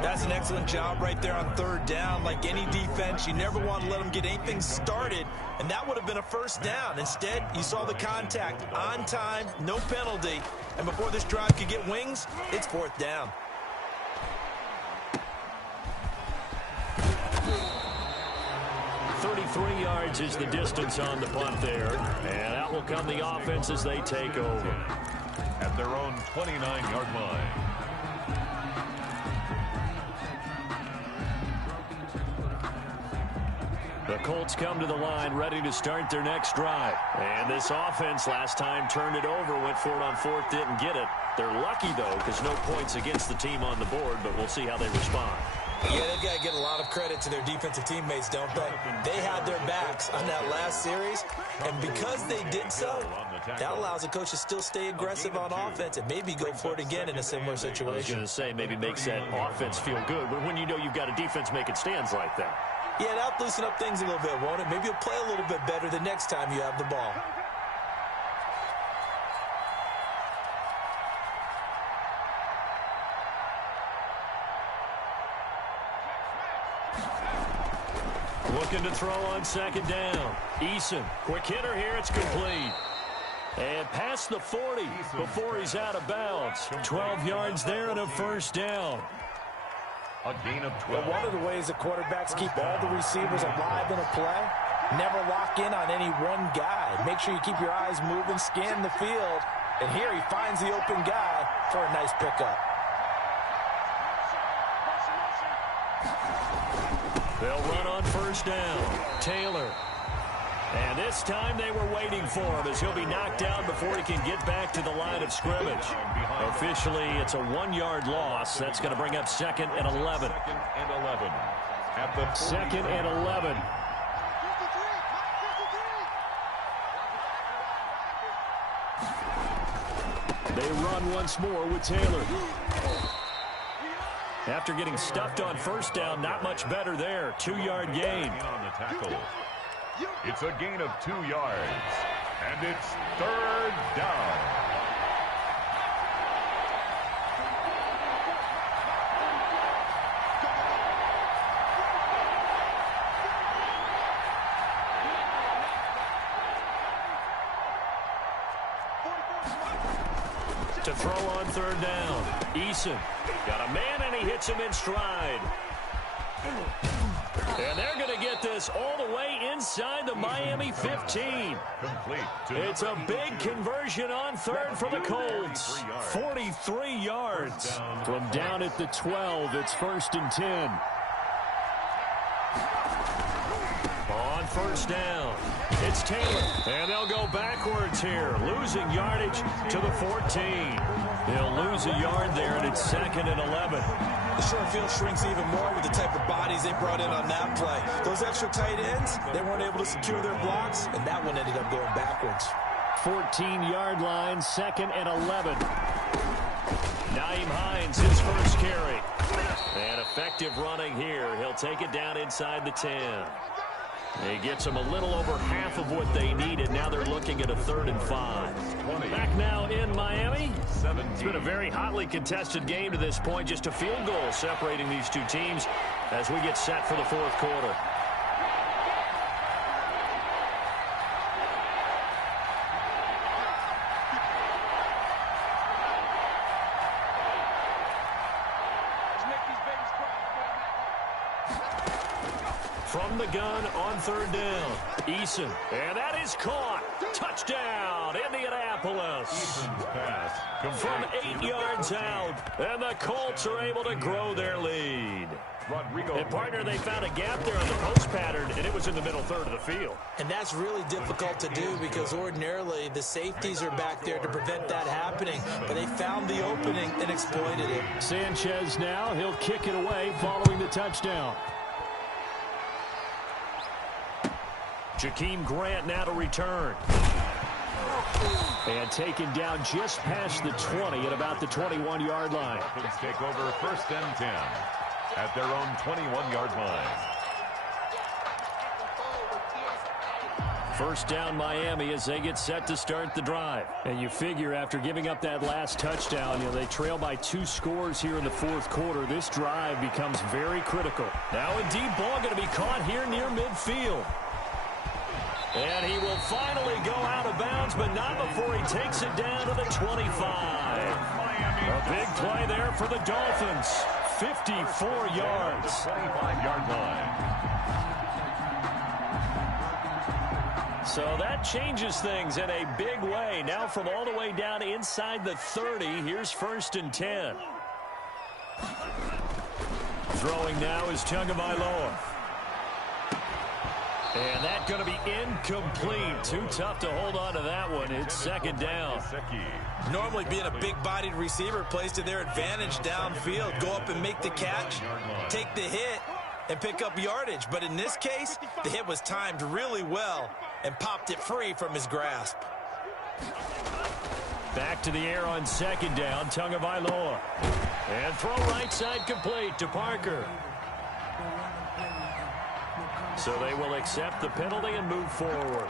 That's an excellent job right there on 3rd down. Like any defense, you never want to let them get anything started, and that would have been a 1st down. Instead, you saw the contact on time, no penalty, and before this drive could get wings, it's 4th down. .33 yards is the distance on the punt there, and out will come the offense as they take over. At their own 29-yard line. The Colts come to the line, ready to start their next drive. And this offense last time turned it over, went for it on fourth, didn't get it. They're lucky, though, because no points against the team on the board, but we'll see how they respond. Yeah, they've got to get a lot of credit to their defensive teammates, don't they? They had their backs on that last series, and because they did so, that allows the coach to still stay aggressive on offense and maybe go for it again in a similar situation. I was going to say maybe makes that offense feel good, but when you know you've got a defense making stands like that. Yeah, that'll loosen up things a little bit, won't it? Maybe you'll play a little bit better the next time you have the ball. Looking to throw on second down. Eason, quick hitter here, it's complete. And past the 40 before he's out of bounds. 12 yards there and a first down. A gain of 12. Well, one of the ways that quarterbacks keep all the receivers alive in a play, never lock in on any one guy. Make sure you keep your eyes moving, scan the field. And here he finds the open guy for a nice pickup. They'll run on first down. Taylor. And this time they were waiting for him as he'll be knocked down before he can get back to the line of scrimmage. Officially, it's a 1-yard loss. That's going to bring up 2nd and 11. Second and 11. At the 2nd and 11. They run once more with Taylor. After getting stuffed on first down, not much better there. 2-yard gain. On the tackle. It's a gain of 2 yards. And it's third down. To throw on third down. Eason got a man and he hits him in stride. And they're going to get this all the way inside the Miami 15. Complete. It's a big conversion on third for the Colts. 43 yards. From down at the 12, it's 1st and 10. On first down, it's Taylor. And they'll go backwards here, losing yardage to the 14. They'll lose a yard there, and it's 2nd and 11. The short field shrinks even more with the type of bodies they brought in on that play. Those extra tight ends, they weren't able to secure their blocks, and that one ended up going backwards. 14-yard line, 2nd and 11. Nyheim Hines, his first carry. And effective running here. He'll take it down inside the 10. He gets them a little over half of what they needed. Now they're looking at a 3rd and 5. Back now in Miami. It's been a very hotly contested game to this point. Just a field goal separating these two teams as we get set for the 4th quarter. From the gun on third down. Eason. And that is caught. Touchdown, Indianapolis. Eason's pass. From 8 yards out. And the Colts are able to grow their lead. And partner, they found a gap there on the post pattern, and it was in the middle third of the field. And that's really difficult to do because ordinarily the safeties are back there to prevent that happening. But they found the opening and exploited it. Sanchez now, he'll kick it away following the touchdown. Jakeem Grant now to return. And taken down just past the 20 at about the 21-yard line. Dolphins take over 1st and 10 at their own 21-yard line. First down Miami as they get set to start the drive. And you figure after giving up that last touchdown, they trail by 2 scores here in the 4th quarter. This drive becomes very critical. Now a deep ball going to be caught here near midfield. And he will finally go out of bounds, but not before he takes it down to the 25. A big play there for the Dolphins. 54 yards. 25-yard line. So that changes things in a big way. Now from all the way down inside the 30, here's 1st and 10. Throwing now is Tagovailoa. And that's going to be incomplete. Too tough to hold on to that one. It's second down. Normally being a big-bodied receiver plays to their advantage downfield. Go up and make the catch, take the hit, and pick up yardage. But in this case, the hit was timed really well and popped it free from his grasp. Back to the air on second down, Tagovailoa. And throw right side complete to Parker. So they will accept the penalty and move forward.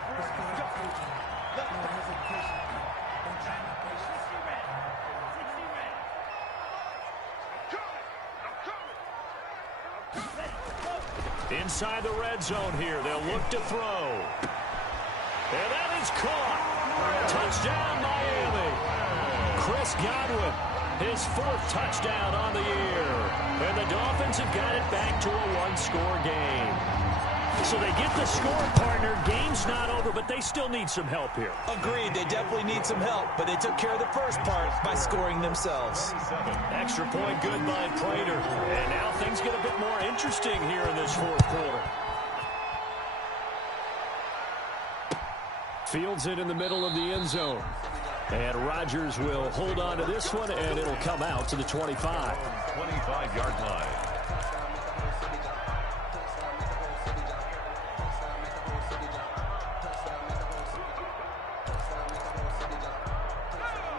Inside the red zone here, they'll look to throw. And that is caught. Touchdown, Miami. Chris Godwin, his 4th touchdown on the year. And the Dolphins have got it back to a 1-score game. So they get the score, partner. Game's not over, but they still need some help here. Agreed. They definitely need some help, but they took care of the first part by scoring themselves. Extra point good by Prater. And now things get a bit more interesting here in this 4th quarter. Fields it in the middle of the end zone. And Rodgers will hold on to this one, and it'll come out to the 25. 25-yard line.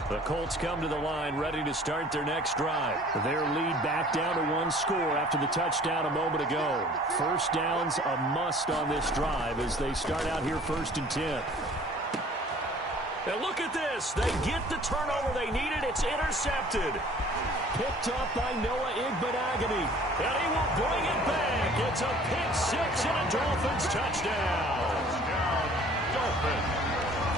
The Colts come to the line ready to start their next drive. Their lead back down to 1 score after the touchdown a moment ago. First down's a must on this drive as they start out here 1st and 10. And look at this. They get the turnover they needed. It's intercepted. Picked up by Noah Igbenogany. And he will bring it back. It's a pick 6 and a Dolphins touchdown. Dolphins.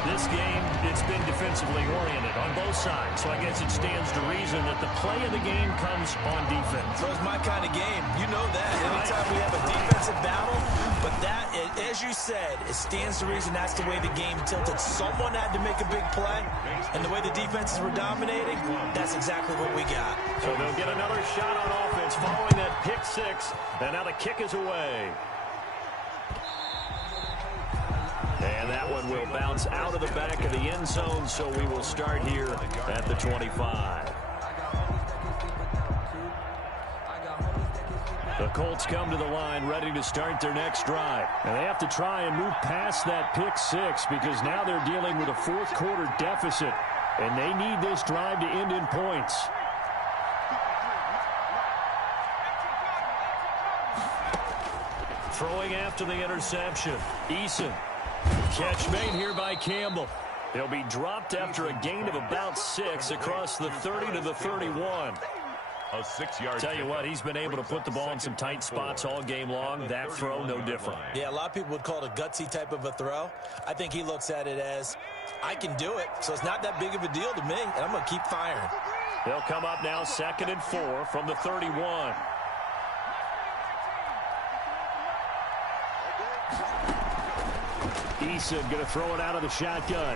This game, it's been defensively oriented on both sides, so I guess it stands to reason that the play of the game comes on defense. So it's my kind of game. You know that. Anytime we have a defensive battle, but that, as you said, it stands to reason that's the way the game tilted. Someone had to make a big play, and the way the defenses were dominating, that's exactly what we got. So they'll get another shot on offense following that pick 6, and now the kick is away. And that one will bounce out of the back of the end zone, so we will start here at the 25. The Colts come to the line ready to start their next drive. And they have to try and move past that pick 6 because now they're dealing with a 4th quarter deficit. And they need this drive to end in points. Throwing after the interception. Eason. Catch made here by Campbell. He'll be dropped after a gain of about 6 across the 30 to the 31. A 6-yard. Tell you what, he's been able to put the ball in some tight spots all game long. That throw, no different. Yeah, a lot of people would call it a gutsy type of a throw. I think he looks at it as, I can do it, so it's not that big of a deal to me, and I'm going to keep firing. They'll come up now 2nd and 4 from the 31. Eason going to throw it out of the shotgun.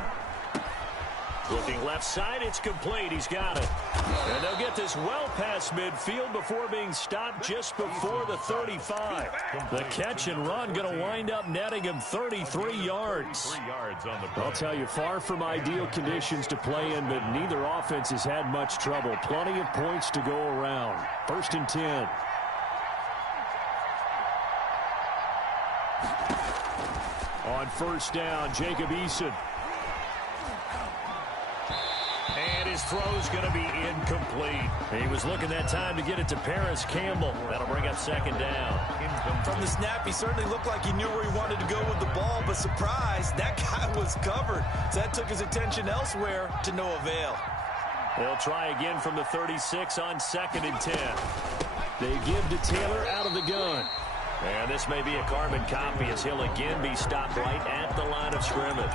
Looking left side, it's complete. He's got it. And they'll get this well past midfield before being stopped just before the 35. The catch and run going to wind up netting him 33 yards. I'll tell you, far from ideal conditions to play in, but neither offense has had much trouble. Plenty of points to go around. 1st and 10. On 1st down, Jacob Eason. And his throw's going to be incomplete. He was looking that time to get it to Paris Campbell. That'll bring up 2nd down. From the snap, he certainly looked like he knew where he wanted to go with the ball, but surprise, that guy was covered. So that took his attention elsewhere to no avail. They'll try again from the 36 on 2nd and 10. They give to Taylor out of the gun. And this may be a carbon copy as he'll again be stopped right at the line of scrimmage.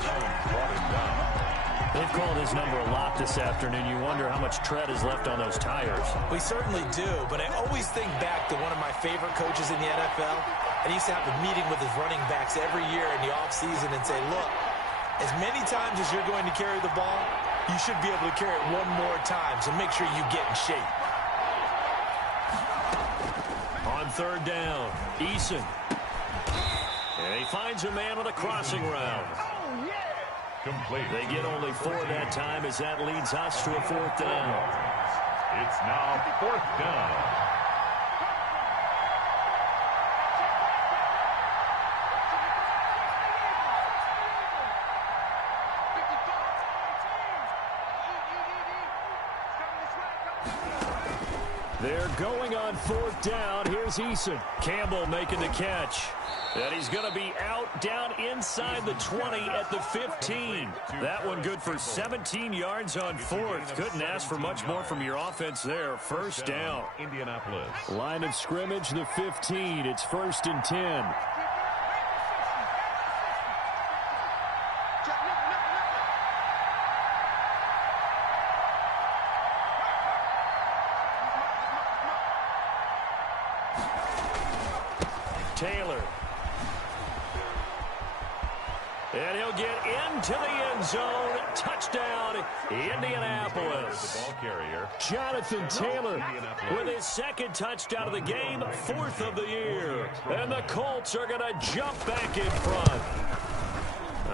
They've called his number a lot this afternoon. You wonder how much tread is left on those tires. We certainly do, but I always think back to one of my favorite coaches in the NFL. And he used to have a meeting with his running backs every year in the offseason and say, look, as many times as you're going to carry the ball, you should be able to carry it one more time, so make sure you get in shape. On 3rd down, Eason. And he finds a man on the crossing route. Complete. They get only 4 that time as that leads us to a 4th down. It's now 4th down. They're going on 4th down. Here's Eason. Campbell making the catch. And he's going to be out down inside the 20 at the 15. That one good for 17 yards on 4th. Couldn't ask for much more from your offense there. 1st down. Indianapolis. Line of scrimmage, the 15. It's 1st and 10. Taylor. And he'll get into the end zone. Touchdown, Indianapolis. The ball carrier. Jonathan Taylor with his 2nd touchdown of the game, 4th of the year. And the Colts are going to jump back in front.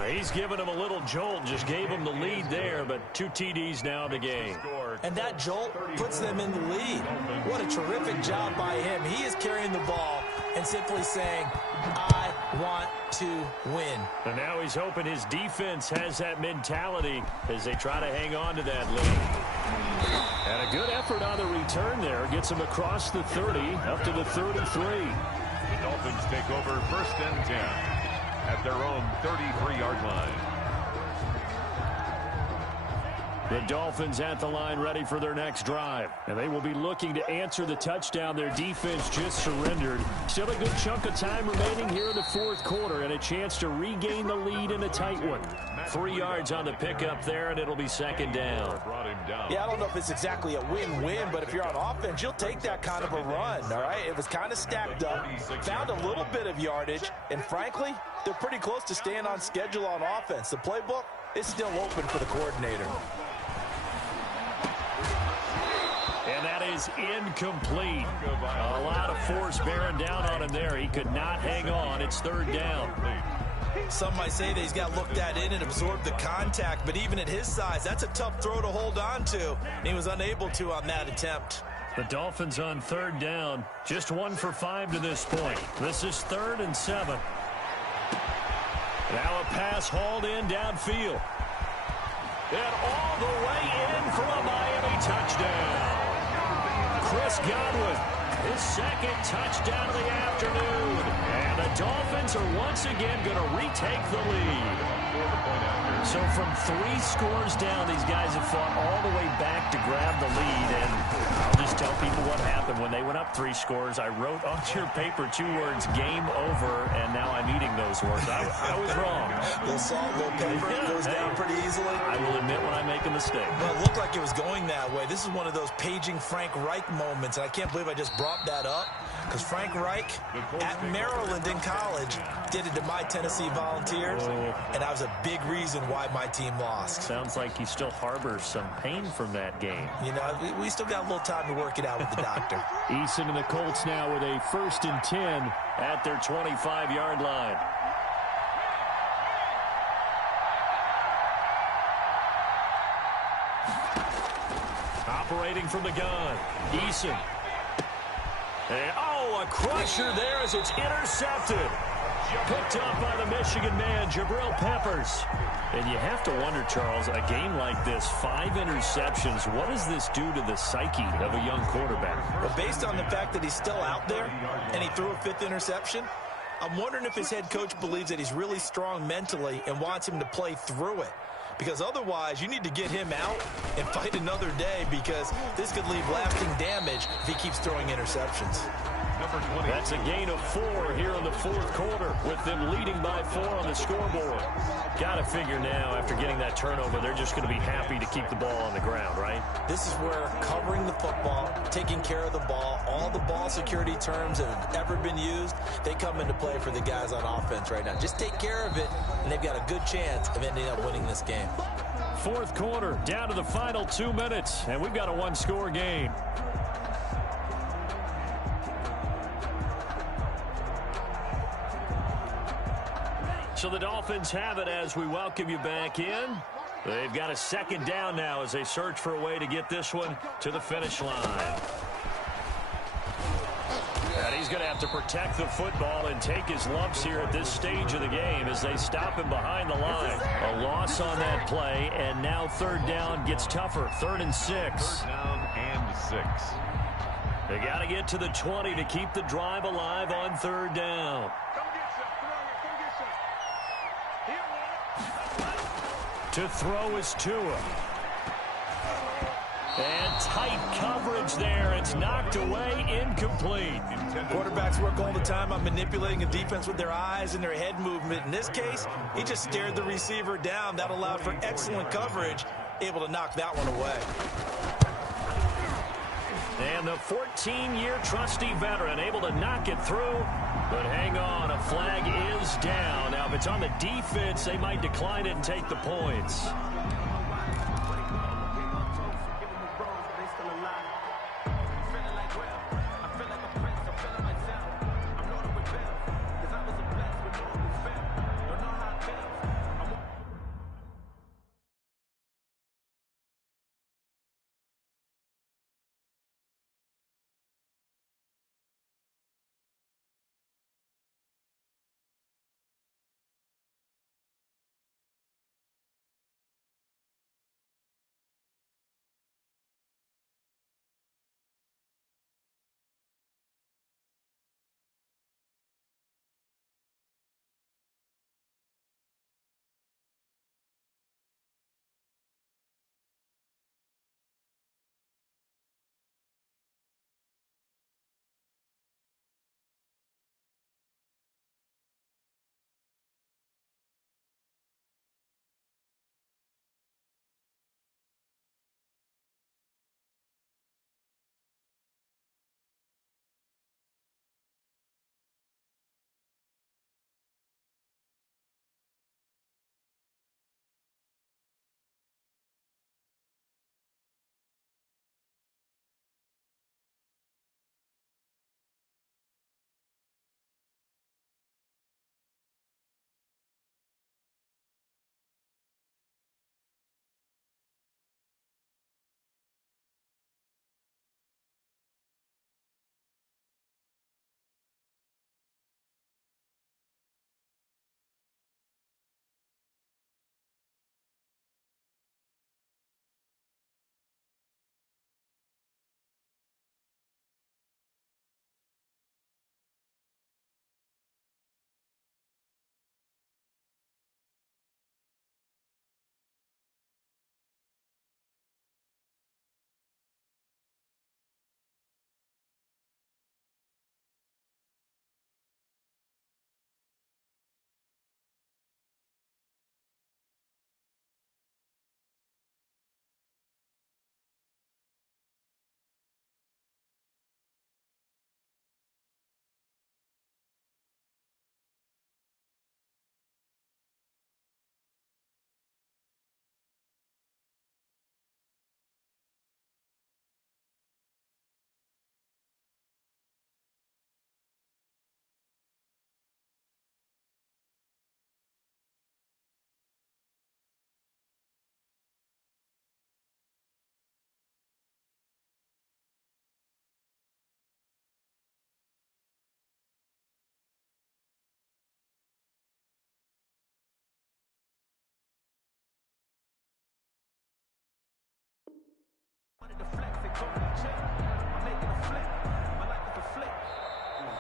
He's giving him a little jolt, just gave him the lead there, but 2 TDs now in the game. And that jolt puts them in the lead. What a terrific job by him. He is carrying the ball and simply saying, I want to win. And now he's hoping his defense has that mentality as they try to hang on to that lead. And a good effort on the return there. Gets him across the 30, up to the 33. The Dolphins take over 1st and 10 at their own 33-yard line. The Dolphins at the line ready for their next drive. And they will be looking to answer the touchdown their defense just surrendered. Still a good chunk of time remaining here in the 4th quarter and a chance to regain the lead in a tight one. 3 yards on the pickup there, and it'll be 2nd down. Yeah, I don't know if it's exactly a win-win, but if you're on offense, you'll take that kind of a run, all right? It was kind of stacked up, found a little bit of yardage, and frankly, they're pretty close to staying on schedule on offense. The playbook is still open for the coordinator. And that is incomplete. A lot of force bearing down on him there. He could not hang on. It's 3rd down. Some might say that he's got looked at in and absorbed the contact, but even at his size, that's a tough throw to hold on to. And he was unable to on that attempt. The Dolphins on 3rd down. Just 1 for 5 to this point. This is 3rd and 7. Now a pass hauled in downfield. And all the way in for a Miami touchdown. Chris Godwin, his 2nd touchdown of the afternoon. And the Dolphins are once again going to retake the lead. So from 3 scores down, these guys have fought all the way back to grab the lead. And I'll just tell people what happened. When they went up 3 scores, I wrote onto your paper 2 words, game over, and now I'm eating those words. I was wrong. A little salt, a little pepper, it goes down pretty easily. I will admit when I make a mistake. But it looked like it was going that way. This is one of those paging Frank Reich moments, and I can't believe I just brought that up, because Frank Reich at Maryland in college did it to my Tennessee Volunteers, and that was a big reason why my team lost. Sounds like he still harbors some pain from that game. You know, we still got a little time to work it out with the doctor. Eason and the Colts now with a 1st and 10 at their 25-yard line. Operating from the gun, Eason. And, a crusher there as it's intercepted. Picked up by the Michigan man, Jabril Peppers. And you have to wonder, Charles, a game like this, 5 interceptions, what does this do to the psyche of a young quarterback? Well, based on the fact that he's still out there and he threw a 5th interception, I'm wondering if his head coach believes that he's really strong mentally and wants him to play through it. Because otherwise, you need to get him out and fight another day, because this could leave lasting damage if he keeps throwing interceptions. That's a gain of 4 here in the 4th quarter, with them leading by 4 on the scoreboard. Got to figure now, after getting that turnover, they're just going to be happy to keep the ball on the ground, right? This is where covering the football, taking care of the ball, all the ball security terms that have ever been used, they come into play for the guys on offense right now. Just take care of it, and they've got a good chance of ending up winning this game. 4th quarter, down to the final 2 minutes, and we've got a 1-score game. So the Dolphins have it as we welcome you back in. They've got a second down now as they search for a way to get this one to the finish line. And he's going to have to protect the football and take his lumps here at this stage of the game as they stop him behind the line. A loss on that play, and now third down gets tougher. 3rd and 6. Third down and 6. They got to get to the 20 to keep the drive alive on 3rd down. To throw is Tua. And tight coverage there. It's knocked away, incomplete. Quarterbacks work all the time on manipulating a defense with their eyes and their head movement. In this case, he just stared the receiver down. That allowed for excellent coverage, able to knock that one away. And the 14-year trusty veteran able to knock it through. But hang on, a flag is down. Now, if it's on the defense, they might decline it and take the points.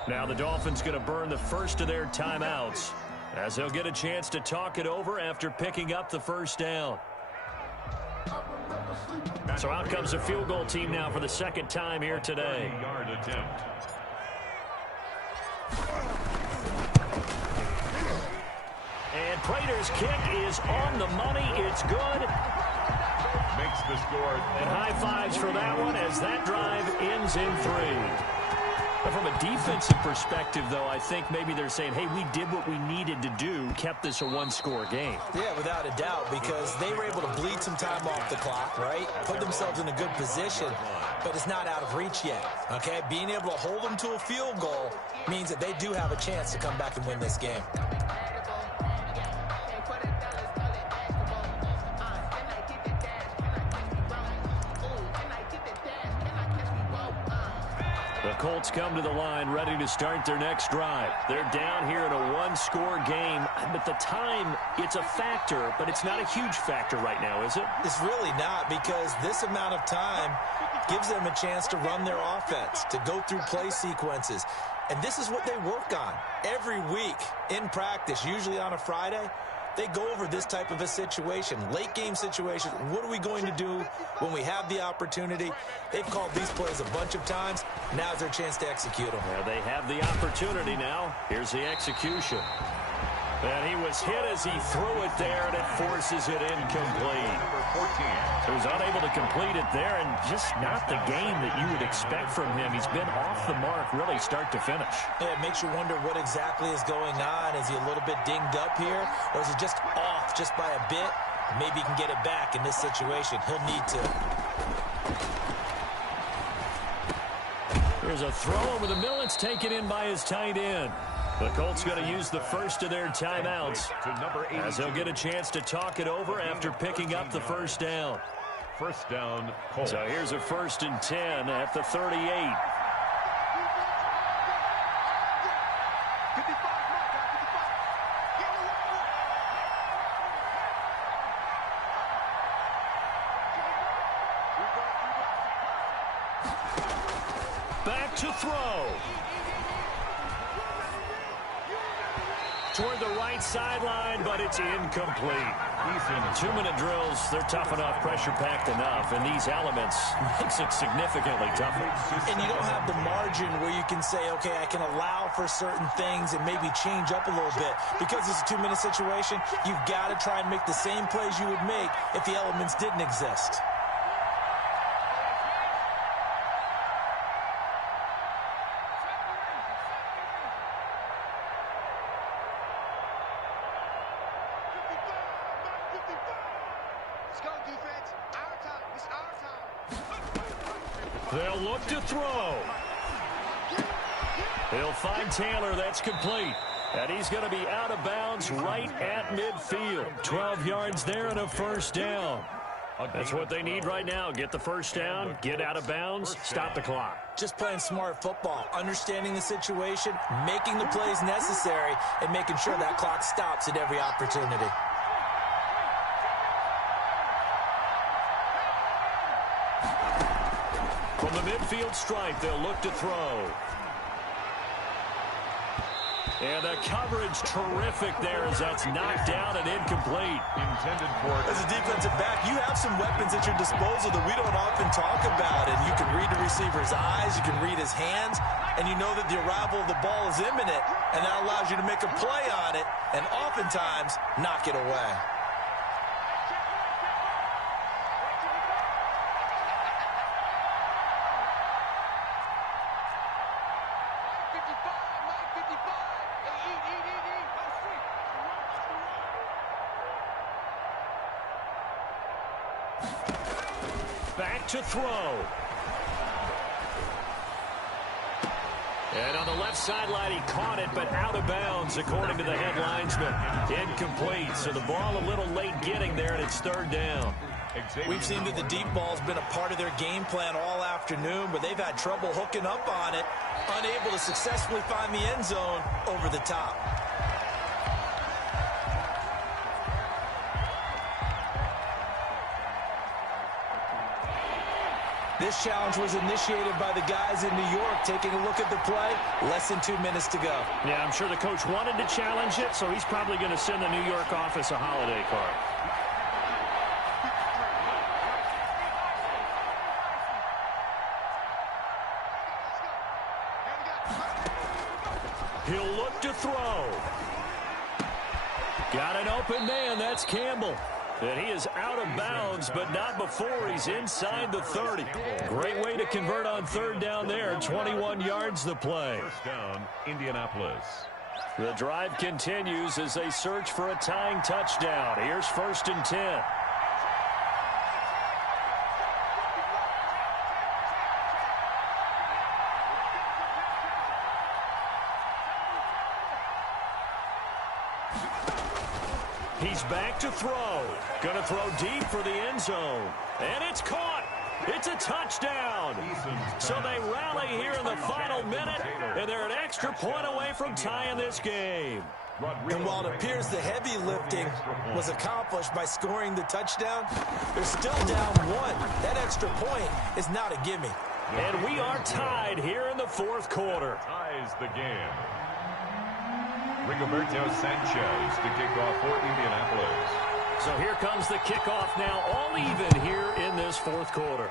Now the Dolphins going to burn the first of their timeouts as they'll get a chance to talk it over after picking up the first down. So out comes the field goal team now for the second time here today. 30-yard attempt. And Prater's kick is on the money. It's good. Makes the score. And high fives for that one as that drive ends in 3. From a defensive perspective, though, I think maybe they're saying, hey, we did what we needed to do, kept this a one-score game. Yeah, without a doubt, because they were able to bleed some time off the clock, right? Put themselves in a good position, but it's not out of reach yet, okay? Being able to hold them to a field goal means that they do have a chance to come back and win this game. The Colts come to the line ready to start their next drive. They're down here in a one-score game. But the time, it's a factor, but it's not a huge factor right now, is it? It's really not, because this amount of time gives them a chance to run their offense, to go through play sequences. And this is what they work on every week in practice, usually on a Friday. They go over this type of a situation, late game situation. What are we going to do when we have the opportunity? They've called these plays a bunch of times. Now's their chance to execute them. Yeah, they have the opportunity now. Here's the execution. And he was hit as he threw it there, and it forces it incomplete. He was unable to complete it there, and just not the game that you would expect from him. He's been off the mark really start to finish. Yeah, it makes you wonder what exactly is going on. Is he a little bit dinged up here, or is he just off just by a bit? Maybe he can get it back in this situation. He'll need to. Here's a throw over the middle. It's taken in by his tight end. The Colts going to use the first of their timeouts as they'll get a chance to talk it over after picking up the first down. First down, Colts. So here's a 1st and 10 at the 38. Back to throw. Toward the right sideline, but it's incomplete. 2-minute drills, they're tough enough, pressure-packed enough, and these elements makes it significantly tougher. And you don't have the margin where you can say, okay, I can allow for certain things and maybe change up a little bit. Because it's a 2-minute situation, you've got to try and make the same plays you would make if the elements didn't exist. They'll look to throw. He'll find Taylor. That's complete. And he's going to be out of bounds right at midfield. 12 yards there and a first down. That's what they need right now. Get the first down, get out of bounds, stop the clock. Just playing smart football, understanding the situation, making the plays necessary, and making sure that clock stops at every opportunity. From the midfield stripe, they'll look to throw. And the coverage terrific there as that's knocked down and incomplete. Intended for As a defensive back, you have some weapons at your disposal that we don't often talk about. And you can read the receiver's eyes, you can read his hands, and you know that the arrival of the ball is imminent, and that allows you to make a play on it and oftentimes knock it away. Back to throw. And on the left sideline, he caught it, but out of bounds, according to the head linesman. Incomplete, so the ball a little late getting there, and it's third down. We've seen that the deep ball's been a part of their game plan all afternoon, but they've had trouble hooking up on it, unable to successfully find the end zone over the top. This challenge was initiated by the guys in New York. Taking a look at the play, less than 2 minutes to go. Yeah, I'm sure the coach wanted to challenge it, so he's probably going to send the New York office a holiday card. He'll look to throw. Got an open man. That's Campbell. And he is out of bounds, but not before he's inside the 30. Great way to convert on third down there. 21 yards the play. First down, Indianapolis. The drive continues as they search for a tying touchdown. Here's 1st and 10. He's back to throw. Going to throw deep for the end zone. And it's caught. It's a touchdown. So they rally here in the final minute, and they're an extra point away from tying this game. And while it appears the heavy lifting was accomplished by scoring the touchdown, they're still down 1. That extra point is not a gimme. And we are tied here in the fourth quarter. Ties the game. Rigoberto Sanchez to kick off for Indianapolis. So here comes the kickoff now, all even here in this fourth quarter.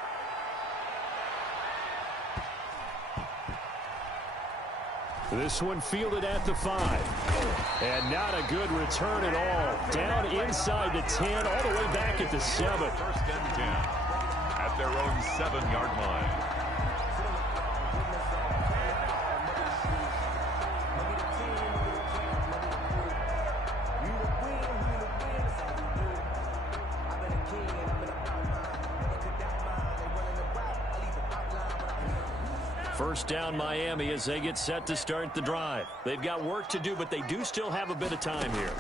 This one fielded at the 5. And not a good return at all. Down inside the 10, all the way back at the 7. First and 10 at their own 7-yard line. First down Miami as they get set to start the drive. They've got work to do, but they do still have a bit of time here.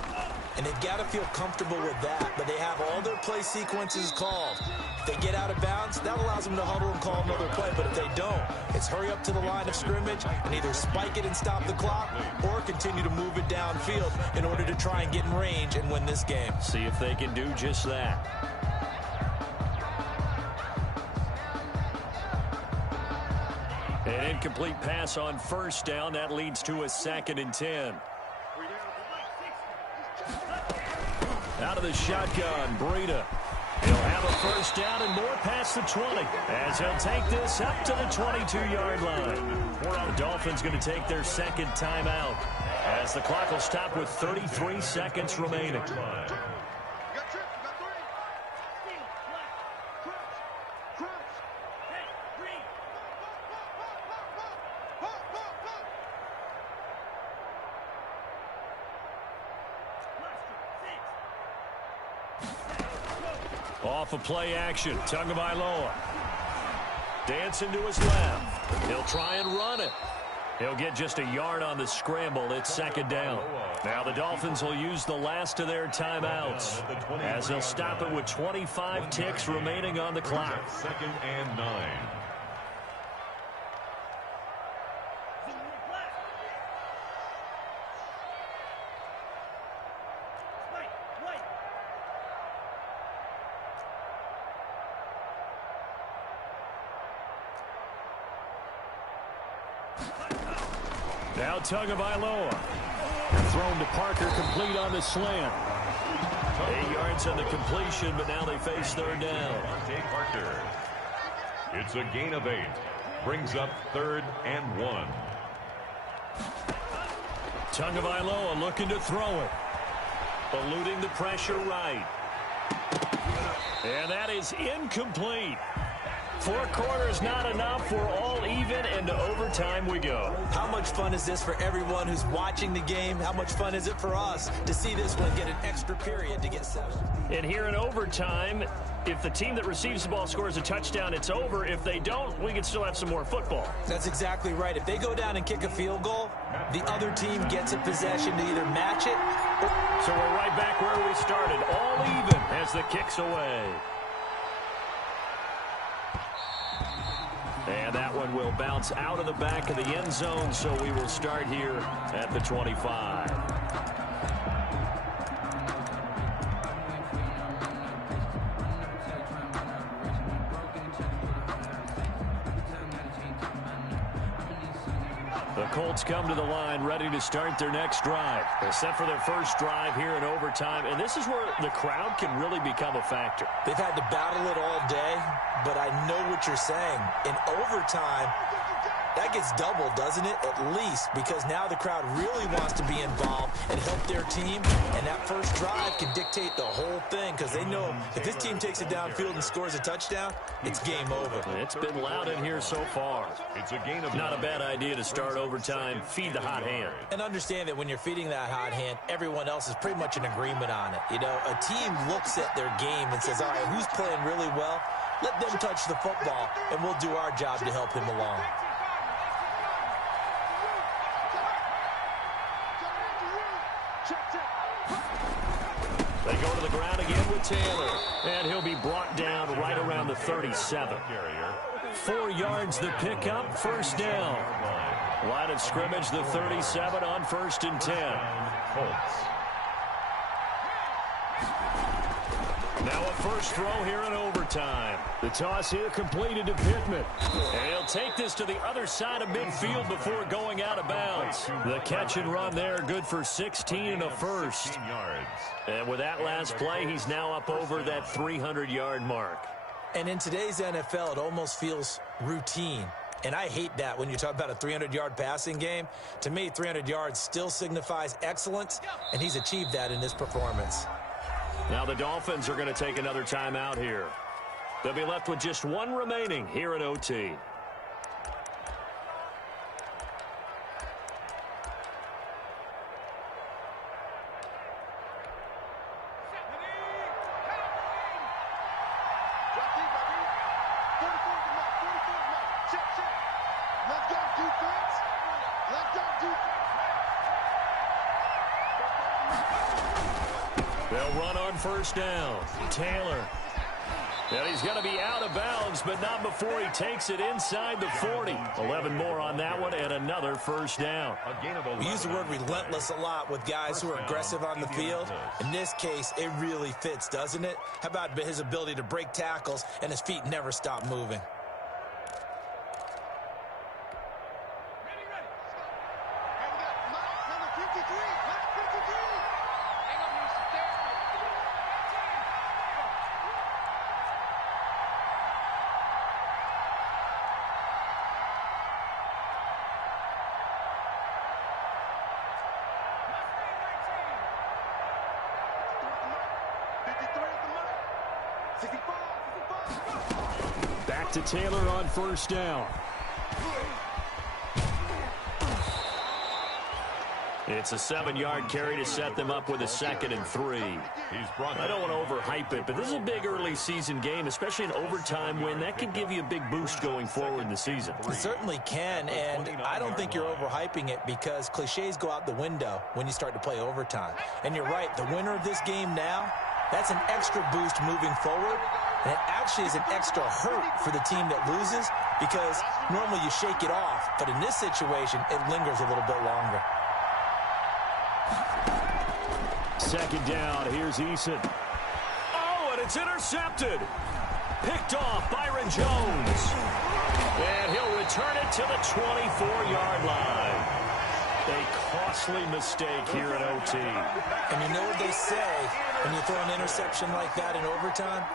And they've got to feel comfortable with that, but they have all their play sequences called. If they get out of bounds, that allows them to huddle and call another play, but if they don't, it's hurry up to the line of scrimmage and either spike it and stop the clock or continue to move it downfield in order to try and get in range and win this game. See if they can do just that. An incomplete pass on first down. That leads to a 2nd and 10. Out of the shotgun, Breida. He'll have a first down and more past the 20 as he'll take this up to the 22-yard line. The Dolphins going to take their second timeout as the clock will stop with 33 seconds remaining. Off of play action, Tagovailoa. Dancing to his left. He'll try and run it. He'll get just a yard on the scramble. It's 2nd down. Now the Dolphins will use the last of their timeouts as they'll stop it with 25 ticks remaining on the clock. 2nd and 9. Now Tagovailoa. Thrown to Parker, complete on the slant. 8 yards on the completion, but now they face 3rd down. Parker. It's a gain of 8. Brings up 3rd and 1. Tagovailoa looking to throw it. Eluding the pressure right. And that is incomplete. 4 quarters not enough. We're all even, and to overtime we go. How much fun is this for everyone who's watching the game? How much fun is it for us to see this one get an extra period to get 7? And here in overtime, if the team that receives the ball scores a touchdown, it's over. If they don't, we can still have some more football. That's exactly right. If they go down and kick a field goal, the other team gets a possession to either match it. So we're right back where we started, all even as the kick's away. And that one will bounce out of the back of the end zone, so we will start here at the 25. The Colts come to the line ready to start their next drive. They're set for their first drive here in overtime, and this is where the crowd can really become a factor. They've had to battle it all day, but I know what you're saying. In overtime, that gets doubled, doesn't it? At least, because now the crowd really wants to be involved and help their team, and that first drive can dictate the whole thing because they know if this team takes it downfield and scores a touchdown, it's game over. It's been loud in here so far. It's a gain of Not a bad idea to start overtime. Feed the hot hand. And understand that when you're feeding that hot hand, everyone else is pretty much in agreement on it. You know, a team looks at their game and says, all right, who's playing really well? Let them touch the football, and we'll do our job to help him along. They go to the ground again with Taylor. And he'll be brought down right around the 37. 4 yards the pickup, first down. Line of scrimmage, the 37 on 1st and 10. Now a first throw here in overtime. The toss here completed to Pittman. And he'll take this to the other side of midfield before going out of bounds. The catch and run there, good for 16 and a first. And with that last play, he's now up over that 300-yard mark. And in today's NFL, it almost feels routine. And I hate that when you talk about a 300-yard passing game. To me, 300 yards still signifies excellence, and he's achieved that in this performance. Now the Dolphins are going to take another timeout here. They'll be left with just 1 remaining here in OT. They'll run on first down. Taylor. And he's going to be out of bounds, but not before he takes it inside the 40. 11 more on that one and another first down. We use the word relentless a lot with guys who are aggressive on the field. In this case, it really fits, doesn't it? How about his ability to break tackles and his feet never stop moving? Back to Taylor on first down. It's a 7-yard carry to set them up with a 2nd and 3. I don't want to overhype it, but this is a big early season game, especially an overtime win. That could give you a big boost going forward in the season. It certainly can, and I don't think you're overhyping it because cliches go out the window when you start to play overtime. And you're right, the winner of this game now, that's an extra boost moving forward. And it actually is an extra hurt for the team that loses because normally you shake it off. But in this situation, it lingers a little bit longer. 2nd down. Here's Eason. Oh, and it's intercepted. Picked off Byron Jones. And he'll return it to the 24-yard line. A costly mistake here in OT. And you know what they say, when you throw an interception like that in overtime,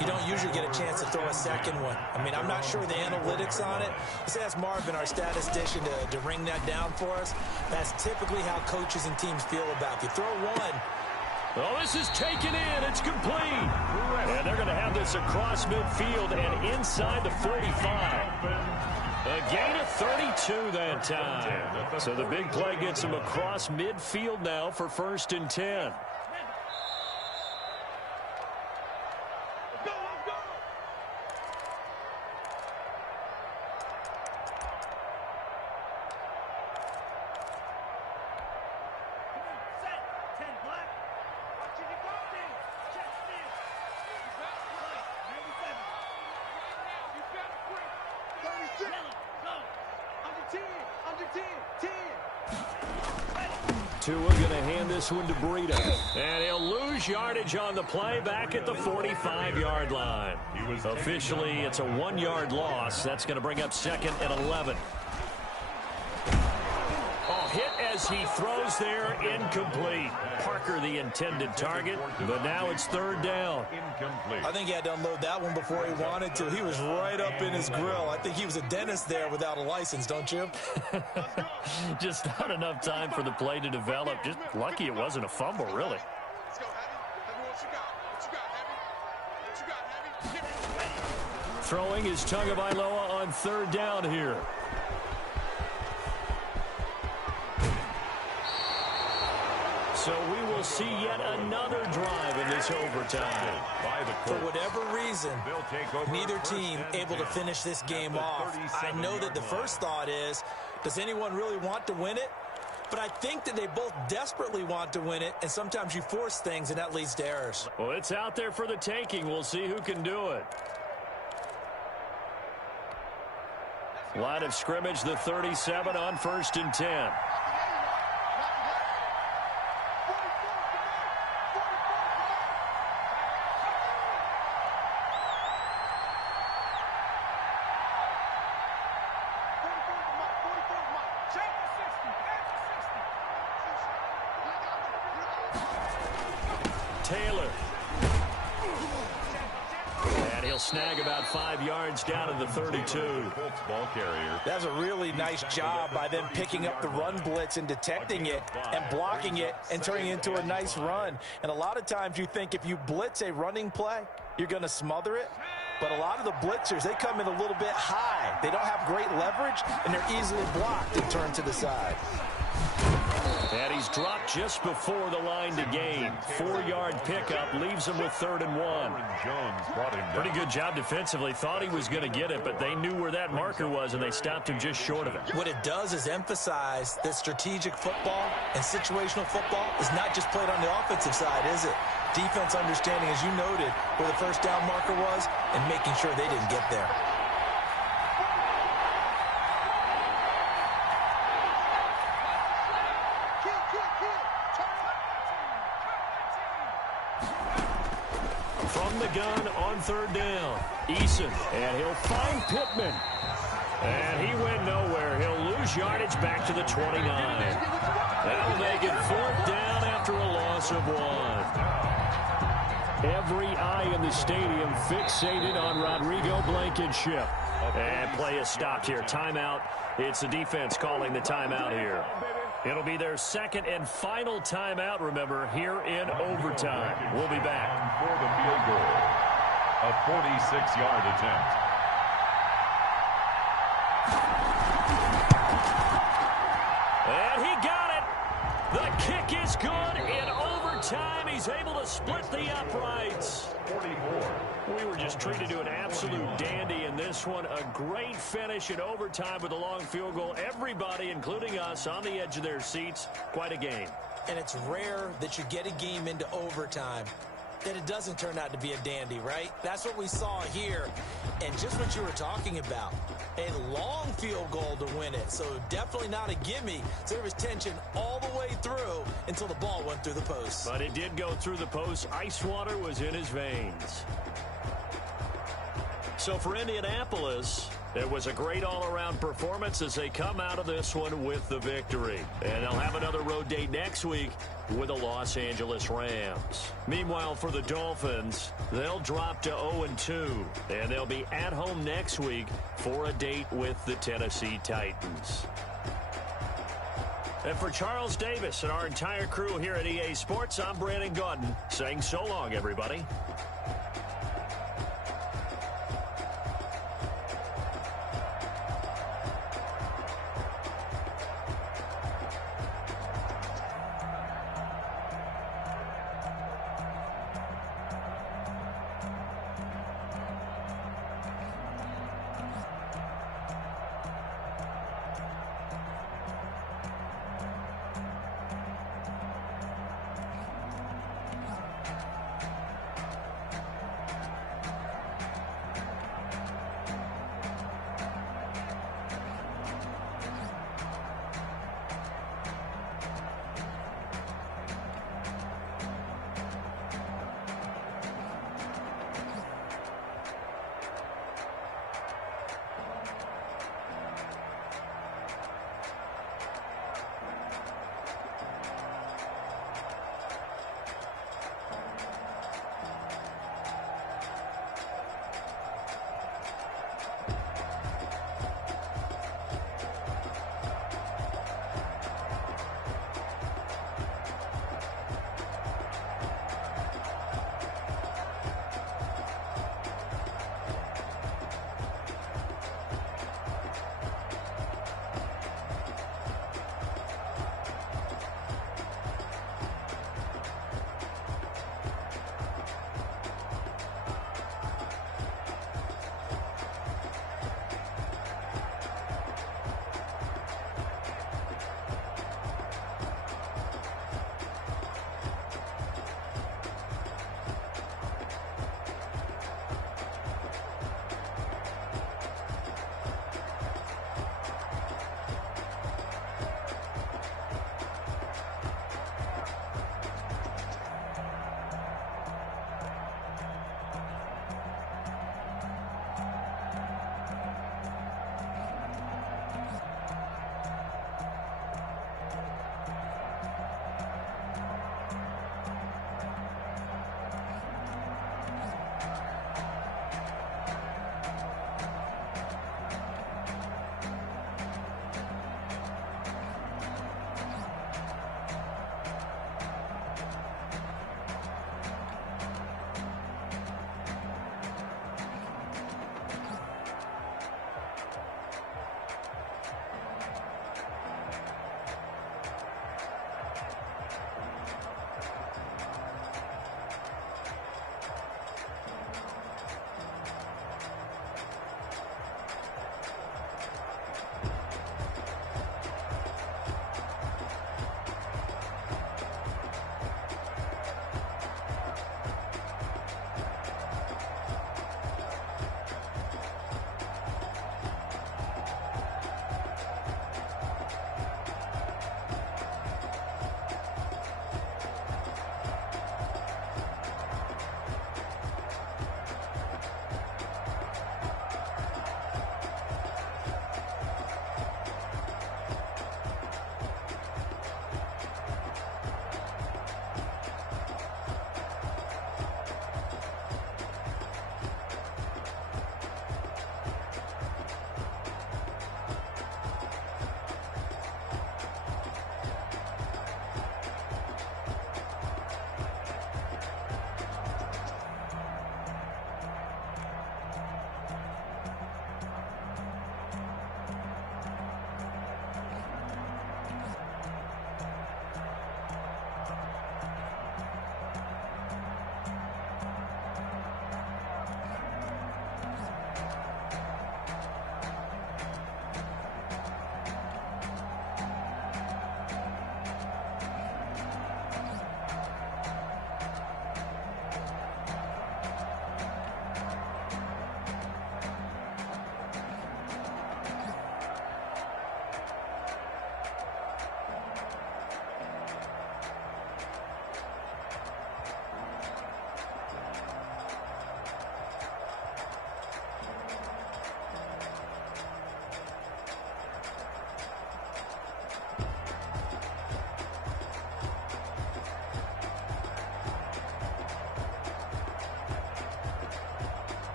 you don't usually get a chance to throw a second one. I mean, I'm not sure the analytics on it. Let's ask Marvin, our statistician, to ring that down for us. That's typically how coaches and teams feel about it. You throw one. Oh, this is taken in. It's complete. And they're going to have this across midfield and inside the 45. A gain of 32 that time. So the big play gets him across midfield now for 1st and 10. Tua going to hand this one to Breida. And he'll lose yardage on the play back at the 45-yard line. Officially, it's a 1-yard loss. That's going to bring up 2nd and 11. Oh, hit as he throws there, incomplete. Parker the intended target, but now it's 3rd down. I think he had to unload that one before he wanted to. He was right up in his grill. I think he was a dentist there without a license, don't you? Just not enough time for the play to develop. Just lucky it wasn't a fumble, really. Throwing is Tagovailoa on 3rd down here. So we will see yet another drive in this overtime. For whatever reason, neither team able to finish this game off. I know that the first thought is, does anyone really want to win it? but I think that they both desperately want to win it, and sometimes you force things, and that leads to errors. Well, it's out there for the taking. We'll see who can do it. Line of scrimmage, the 37 on 1st and 10. Taylor. And he'll snag about 5 yards down to the 32. Ball carrier. That's a really nice job by them picking up the run blitz and detecting it and blocking it and turning it into a nice run. And a lot of times you think if you blitz a running play, you're going to smother it. But a lot of the blitzers, they come in a little bit high. They don't have great leverage, and they're easily blocked and turned to the side. And he's dropped just before the line to gain. 4-yard pickup leaves him with 3rd and 1. Pretty good job defensively. Thought he was going to get it, but they knew where that marker was, and they stopped him just short of it. What it does is emphasize that strategic football and situational football is not just played on the offensive side, is it? Defense understanding, as you noted, where the first down marker was and making sure they didn't get there. From the gun on 3rd down, Eason, and he'll find Pittman. And he went nowhere. He'll lose yardage back to the 29. That'll make it 4th down after a loss of 1. Every eye in the stadium fixated on Rodrigo Blankenship. And play is stopped here. Timeout. It's the defense calling the timeout here. It'll be their second and final timeout, remember, here in overtime. We'll be back. For the field goal, a 46-yard attempt. And he got it. The kick is good in overtime. He's able to split the uprights. 44. We were just treated to an absolute dandy in this one. A great finish in overtime with a long field goal. Everybody, including us, on the edge of their seats. Quite a game. And it's rare that you get a game into overtime that it doesn't turn out to be a dandy, right? That's what we saw here. And just what you were talking about, a long field goal to win it. So definitely not a gimme. So there was tension all the way through until the ball went through the post. But it did go through the post. Ice water was in his veins. So for Indianapolis, it was a great all-around performance as they come out of this one with the victory. And they'll have another road date next week with the Los Angeles Rams. Meanwhile, for the Dolphins, they'll drop to 0-2. And they'll be at home next week for a date with the Tennessee Titans. And for Charles Davis and our entire crew here at EA Sports, I'm Brandon Gaudin saying so long, everybody.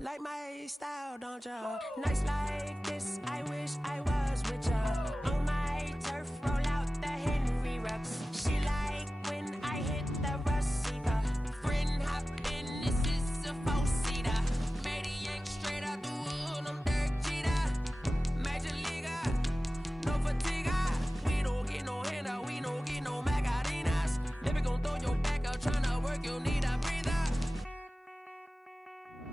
Like my style, don't ya? Nights like this, I wish I was with ya. On my turf, roll out the Henry Rux. She like when I hit the receiver. Friend hop in, this is a four-seater. Maniac straight out the wood, I'm Derek Jeter. Major leaguer, no fatigue. We don't get no handout, we don't get no Macarinas. Never gon' throw your back out, tryna work, you need a breather.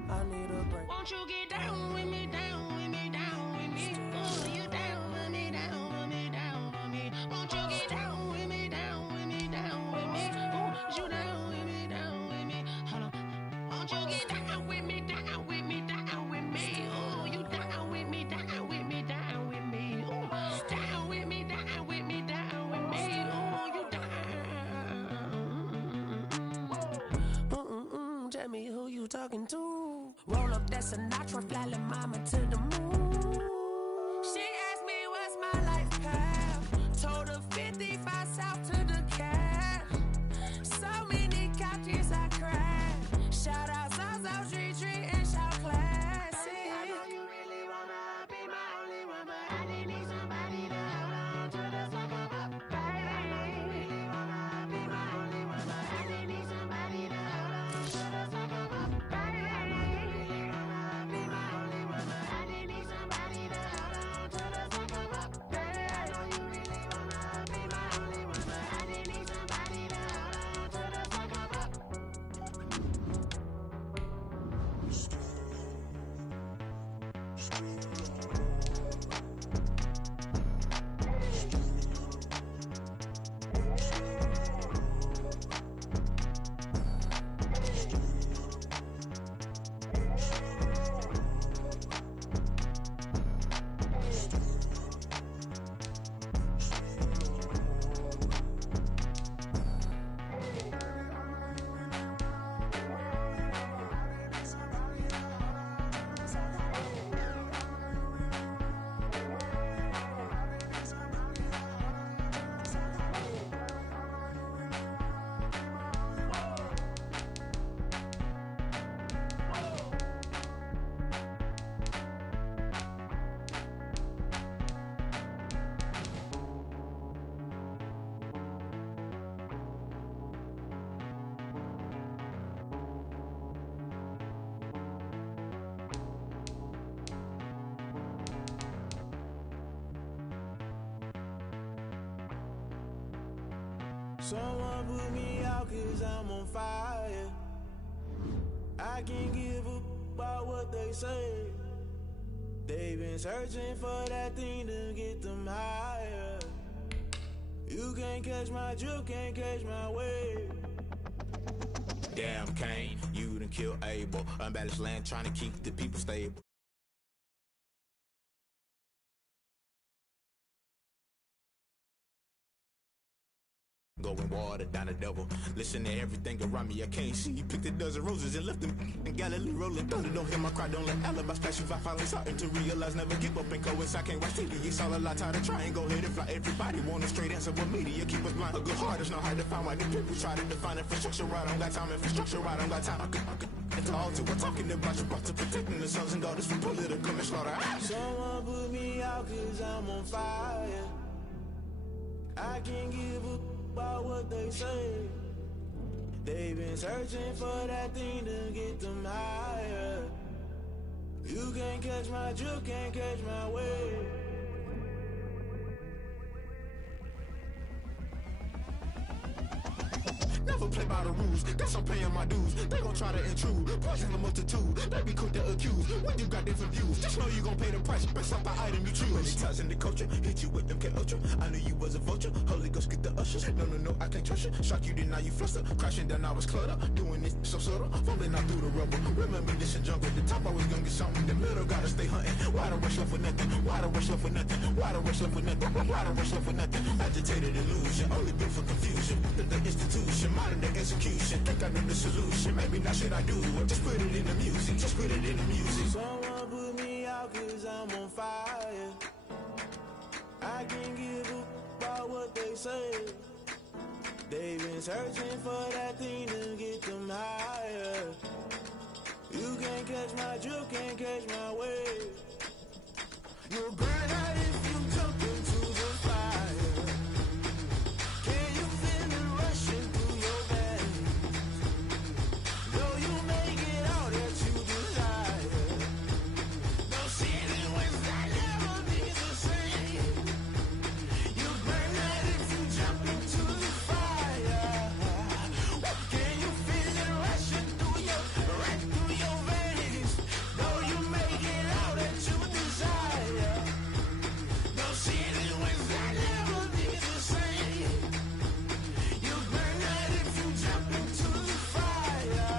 I need a break. Won't you get down with me, down with me, down with me? Ooh, you down with me, down with me, down with me. Won't you get down with me, down with me, down with me? Ooh, you down with me, down with me. Hold on. Won't you get down with me, down with me, down with me? Ooh, you down with me, down with me, down with me. Ooh, down with me, down with me, down with me. Ooh, you down. Tell me who you talking to. Roll up that Sinatra, fly la mama to the moon. She asked me what's my life path. Told her 55 south to the cat. So many couches I cried. Shout out South Street Tree and shout classic. I know you really wanna be my only one, but I didn't need somebody to hold on to the sucker up, baby. I know you really wanna be my only one, but I didn't need somebody to hold on to the sucker up, baby. I know you really wanna be my only one, but I didn't need somebody to hold on to the sucker up, baby. I know you really wanna be my only one, but I didn't need somebody to hold on to the sucker up. Someone put me out 'cause I'm on fire. I can't give up about what they say. They've been searching for that thing to get them higher. You can't catch my drift, can't catch my wave. Damn Kane, you done killed Abel. Unbalanced land trying to keep the people stable. Going water down the devil. Listen to everything around me, I can't see. Picked a dozen roses and left them in Galilee rolling thunder. Don't hear my cry, don't let alibis flash. If I finally starting to realize, never give up and coincide. Can't watch TV, it's all a lot. Tired of trying, go ahead and fly. Everybody want a straight answer, but media keep us blind. A good heart is not hard to find. Why the people try to define infrastructure right? I don't got time, infrastructure right, I don't got time. I could call to we're talking about you, brought to protecting the sons and daughters from political and slaughter. Someone put me out 'cause I'm on fire. I can't give up about what they say. They've been searching for that thing to get them higher. You can't catch my drift, can't catch my wave. Never play by the rules, guess I'm paying my dues. They gon' try to intrude, poison the multitude. They be quick to accuse, when you got different views. Just know you gon' pay the price, based off the item you choose. Many times in the culture, hit you with them K-Ultra. I knew you was a vulture, Holy Ghost get the ushers. No, I can't trust you. Shock you, then now you fluster. Crashing down, I was cluttered. Doing this so subtle, fumbling out through the rubble. Remember this and junk at the top, I was gonna get something. In the middle, gotta stay hunting. Why the rush left for nothing? Why the rush left for nothing? Why the rush left for nothing? Why the rush left for nothing? Agitated illusion, only built for confusion. The institution, modern day execution. Think I know the solution, maybe not shit I do. Just put it in the music, just put it in the music. Someone put me out 'cause I'm on fire. I can't give up about what they say. They've been searching for that thing to get them higher. You can't catch my drift, can't catch my wave. You'll burn out if you jump into the fire. Can you feel it rushing through your veins? Though you make it all that you desire. Those city winds that never be the same. You burn out if you jump into the fire. Can you feel it rushing through your veins? Though you make it all that you desire. Those city winds that never be the same. You burn out if you jump into the fire.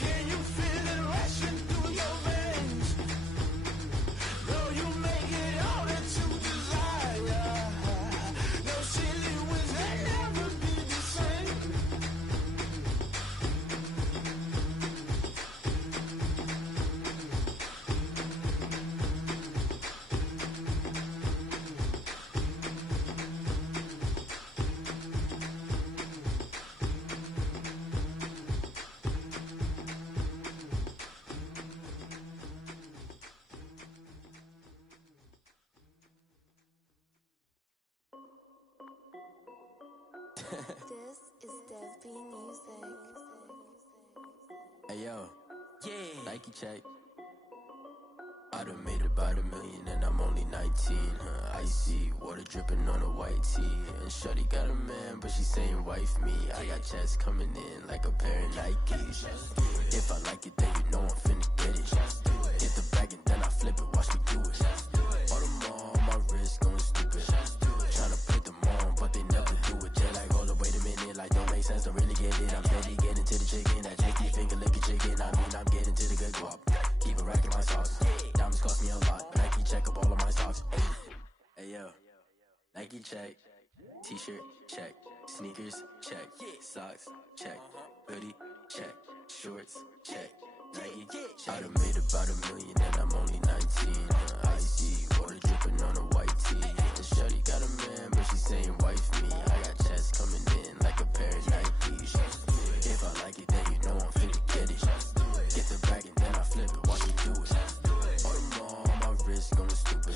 Can you feel it rushing through your veins? Though you make it all that you desire. Those silly winds that never be the same. This is Dev B Music. Hey yo, yeah, Nike check. I done made about $1 million and I'm only 19. Icy water dripping on a white tee. And shorty got a man, but she saying wife me. I got checks coming in like a pair of Nikes. If I like it, then you know I'm finna get it. Get the bag and then I flip it, watch me do it. All them on my wrist going stupid. Tryna put them on, but they never do it. They're like, hold up, wait a minute, like don't make sense, don't really get it. I'm steady getting to the chicken, that tricky finger licking chicken. I mean, I'm getting to the good guap. Keep a rack in my socks. Diamonds cost me a lot, but Nike check up all of my socks. Hey yo, Nike check. T-shirt check. Sneakers check. Socks check. Hoodie check. Shorts check. Nike I done made about $1 million and I'm only 19. Icy water dripping on a white tee. And shorty got a man, but she saying wife me. I got checks coming in like a pair of Nikes. If I like it, then you know I'm finna get it. Get the bag and then I flip it, watch me do it. All them on my wrist going stupid.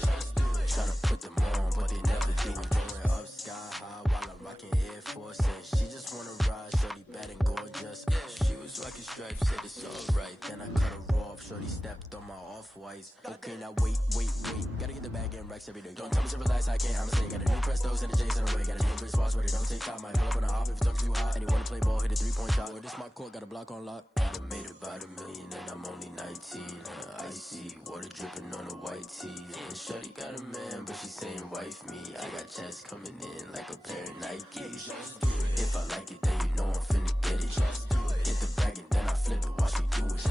Tryna put them on, but they never do it. Going up sky high while I'm rocking Air Force. And she just wanna ride, shorty bad and gorgeous. She was rocking stripes, said it's alright. Then I cut her off, shorty stepped on my off-whites. Okay, now wait. Gotta get the bag and racks every day. Don't tell me to relax, I can't, I'ma say. Got a new Prestos and a J's in the way. Got a new Chris Foss, but it don't take time. Might pull up on the hop if it's talking too hot. And you wanna play ball, hit a 3-point shot. Or this my court, got a block on lock. I done made about $1 million and I'm only 19. Icy water dripping on a white tee. And shorty got a man, but she saying wife me. I got checks coming in like a pair of Nikes. If I like it, then you know I'm finna get it. Get the bag and then I flip it, watch me do it.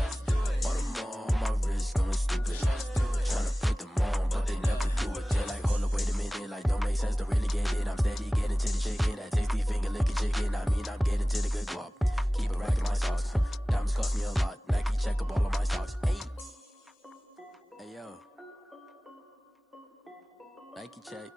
All them on my wrist going stupid. Tryna put them on, but they never do it. They're like, hold up, wait a minute, like don't make sense, don't really get it. I'm steady getting to the chicken, that tasty finger licking chicken. I mean, I'm getting to the good guap. Keep a rack in my socks. Diamonds cost me a lot. Nike check up all of my stocks. Hey yo, Nike check.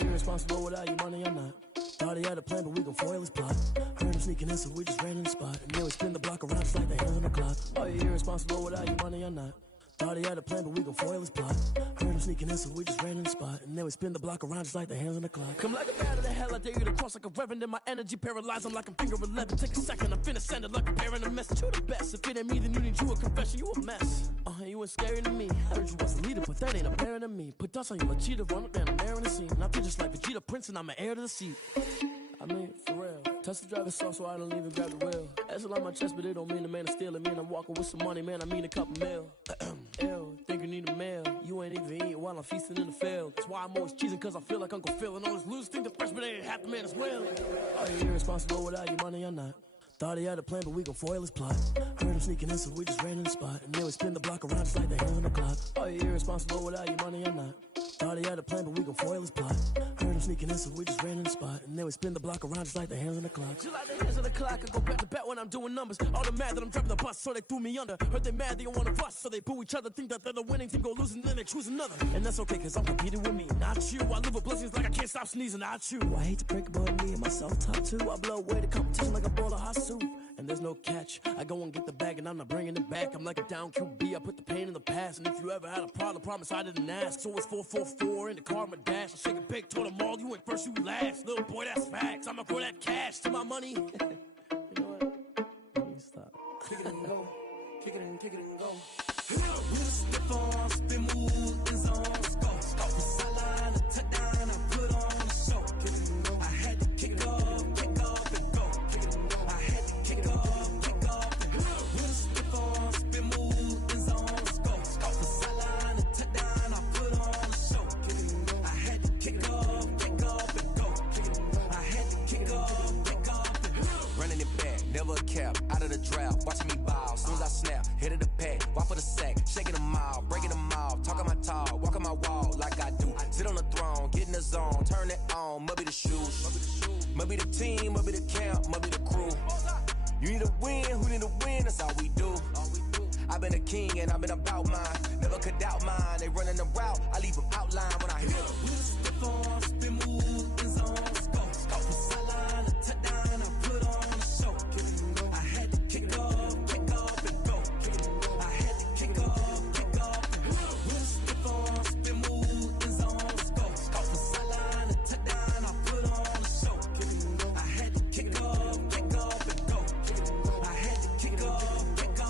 Irresponsible without your money, I'm not. Thought he had a plan, but we gon' foil his plot. Heard him sneaking in, so we just ran in the spot. And then we spin the block around just like the hands on the clock. Are you irresponsible without your money, I'm not. Thought he had a plan, but we gon' foil his plot. Heard him sneaking in, so we just ran in the spot. And then we spin the block around just like the hands on the clock. Come like a bat of the hell, I dare you to cross like a reverend. And my energy paralyzed, I'm like a finger 11. Take a second, I'm finna send it like a parent a message. You the best, if it ain't me, then you need you a confession. You a mess. You ain't scary to me. Heard you was a leader, but that ain't apparent to me. Put dust on you, a cheater, run up down, I'm airing the scene. I feel just like Vegeta Prince, and I'm an heir to the seat. I mean, for real. Touch the driver's soft, so I don't even grab the wheel. That's a lot on my chest, but it don't mean the man is stealing. Man, I'm walking with some money, man, I mean a couple mil. Ew, think you need a meal. You ain't even eating while I'm feasting in the field. That's why I'm always cheesing, cause I feel like Uncle Phil. And all this losers think the freshman ain't half the man as well. Are you irresponsible without your money? I'm not. Thought he had a plan, but we gon' foil his plot. Heard him sneaking in, so we just ran in the spot. And then we spin the block around just like the hands on the clock. Are you irresponsible without your money or not? Thought he had a plan, but we gon' foil his plot. Heard him sneaking in, so we just ran in the spot. And then we spin the block around just like the hands on the clock. Just like the hands on the clock, I go back to back when I'm doing numbers. All the mad that I'm driving the bus, so they threw me under. Heard they mad, they don't wanna bust, so they boo each other. Think that they're the winning team, go losing, then they choose another. And that's okay, cause I'm competing with me, not you. I live with blessings like I can't stop sneezing, not you. I hate to break it, but me and myself top two. I blow away the competition like a bowl of hot soup. And there's no catch. I go and get the bag and I'm not bringing it back. I'm like a down QB, I put the pain in the past. And if you ever had a problem, promise I didn't ask. So it's 444 in the car, my dash. I shake a big, told them all, you ain't first, you last. Little boy, that's facts. I'ma grow that cash to my money. You know what? Let me stop. Kick it and go. Kick it and go. With a stiff on, spin move, is on, go. Sideline, a touchdown, I put on a show. I had to kick off and go. I had to kick off and go. With a stiff on, spin move, is on, go. Sideline, a touchdown, I put on a show. I had to kick off and go. I had to kick off and go. Running it back, never a cap, out of the drought, watching me ball, soon as I snap, hit of the pack, walk for the sack, shaking them out, breaking them off, talking my talk, walking my wall like I do, sit on the throne, get in the zone, turn it on, must be the shoes, must be the team, must be the camp, must be the crew, you need a win, who need a win, that's all we do, I've been a king and I've been about mine, never could doubt mine, they running the route, I leave them outline when I hit them. With a stiff on, spin move, is on, go. Sideline, a touchdown, I put on a show. I had to kick off and go. I had to kick off and go. With a stiff on, spin move, is on, go. Sideline, a touchdown, I put on a show. I had to kick off and go. I had to kick off and go.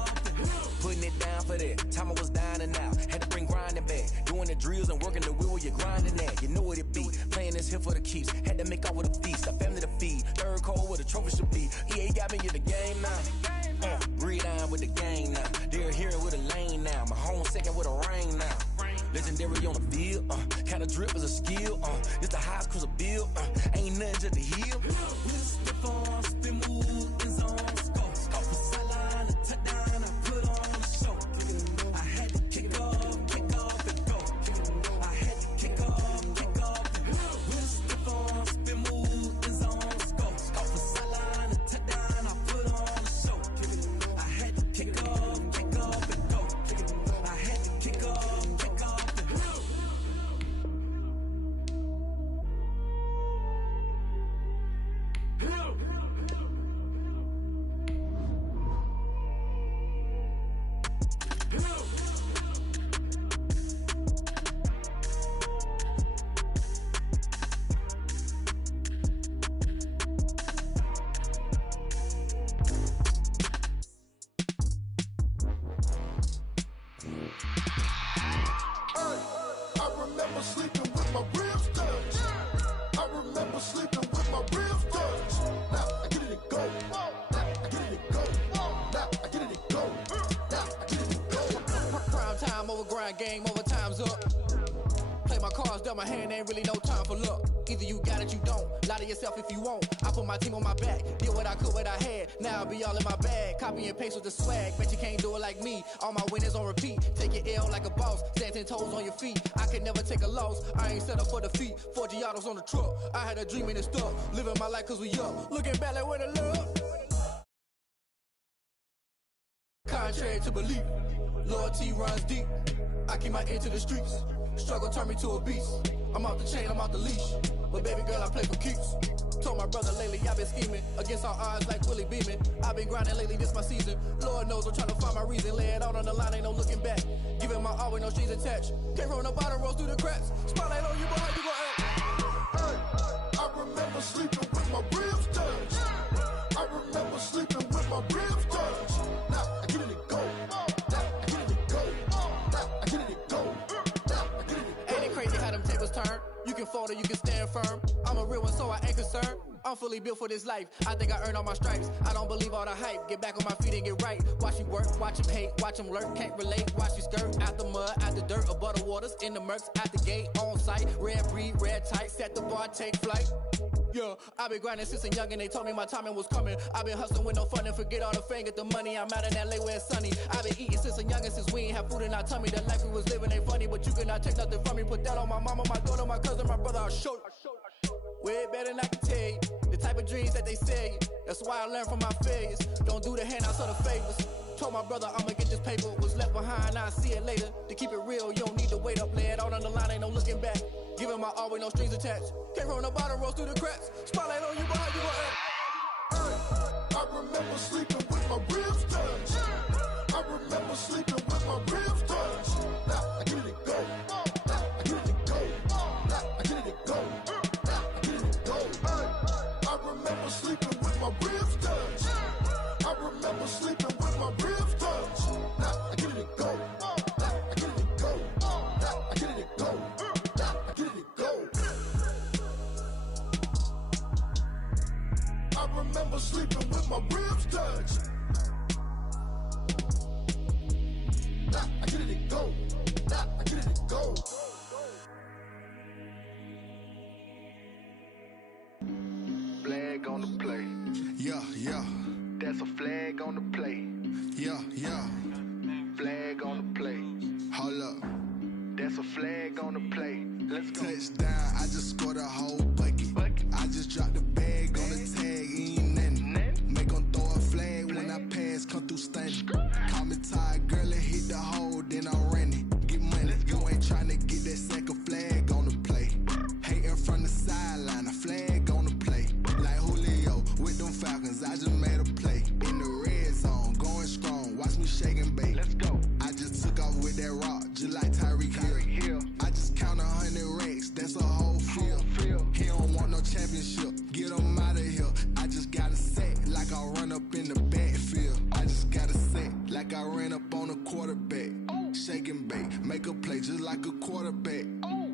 Putting it down for that. Time I was down and out. Had to bring grinding back. Doing the drills and working the wheel where you're grinding at. You know what it be. Playing this here for the keeps. Had to make out with a feast. A family to feed. Third cold where the trophy should be. EA got me in the game now. Breathe on with the gang now. They're here with a lane now. My home second with a rain now. Legendary on the field. Kinda drip is a skill. It's the highest cruiser bill. Ain't nothing just to heal. With a stiff on, spin move, is on, go. Sideline, a touchdown, I put on a show. I had to kick off and go. I had to kick off and go. With a stiff on, spin move, is on, go. Sideline, a touchdown, I put on a show. I had to kick off and go. I had to kick off and go. I remember sleeping with my ribs touched. I remember sleeping with my ribs touched. Now I get it and go. Now I get it and go. Now I get it and go. Now I get it and go. Prime time over grind game, over time's up. Play my cards, dealt my hand, ain't really no time for luck. Either you got it, you don't. Lie to yourself if you won't. I put my team on my back, did what I could, what I had. Now I'll be all in my bag. Copy and paste with the swag. Bet you can't do it like me. All my winners on repeat. Take your L like a boss. Stand 10 toes on your feet. I can never take a loss. I ain't set up for defeat. 4 Giottos on the truck. I had a dream and it stuck. Living my life cause we up. Looking back like where the love. Contrary to belief, loyalty runs deep. I keep my ear to the streets. Struggle turned me to a beast. I'm off the chain, I'm off the leash. But baby girl, I play for keeps. Told my brother lately, I've been scheming against all odds like Willie Beeman. I've been grinding lately, this my season. Lord knows I'm trying to find my reason. Lay it out on the line, ain't no looking back. Giving my all with no strings attached. Can't roll no bottom, rolls through the cracks. Spotlight on you, boy, how you gon' act? Hey, I remember sleeping with my ribs touched. I remember sleeping with my ribs touched. Now I get it and go. Now I get it and go. Now I get it and go. Now I get it and go. Ain't it crazy how them tables turn? You can fold or you can stand firm. I'm a real one, so I ain't concerned. I'm fully built for this life. I think I earned all my stripes. I don't believe all the hype. Get back on my feet and get right. Watch you work, watch him hate, watch him lurk. Can't relate, watch you skirt. Out the mud, out the dirt, above the waters, in the murks, out the gate, on site. Red breed, red tight, set the bar, take flight. Yeah, I been grinding since a young and they told me my timing was coming. I been hustling with no fun and forget all the fame, get the money. I'm out in LA where it's sunny. I been eating since a young and since we ain't have food in our tummy. The life we was living ain't funny, but you cannot take nothing from me. Put that on my mama, my daughter, my cousin, my brother, I'll show you. Way better than I can tell you. The type of dreams that they sell you. That's why I learned from my failures. Don't do the handouts or the favors. Told my brother I'ma get this paper. Was left behind, I'll see it later. To keep it real, you don't need to wait up. Lay it out on the line, ain't no looking back. Giving my all with no strings attached. Came from the bottom, rose through the cracks. Spotlight on you, but how you gon' act? I remember sleeping with my ribs touched. I remember sleeping with my ribs touched. Now I get it go. Now I get it go. Now I get it go. Now I get it go. I remember sleeping with my ribs touched. I remember sleeping with my ribs touched. Now I get it go. Now I get it go. Now I get it go. Now I get it go. I remember sleeping with my ribs touched. Now I get it go. Now I get it go. Flag on the play. Yeah, yeah. That's a flag on the play. Yeah, yeah. Flag on the play. Hold up. That's a flag on the play. Let's go. Touchdown, I just scored a whole bucket. I just dropped the bag on the tag, ain't nothing. Make 'em throw a flag when I pass, come through stunning. Call me tired, girl, and hit the hole, then I'm running. Get money, you ain't tryna get that second flag on the play. Hating from the sideline, a flag on the play. Like Julio with them Falcons, I just made a play. In the red zone, going strong, watch me shake and bake. Let's go. I just took off with that rock, just like Tyreek Hill. I just count 100 racks, that's a whole field. He don't want no championship, get him out of here. I just got a set, like I run up in the backfield. I just got a set, like I ran up on a quarterback. Shake and bake, make a play just like a quarterback.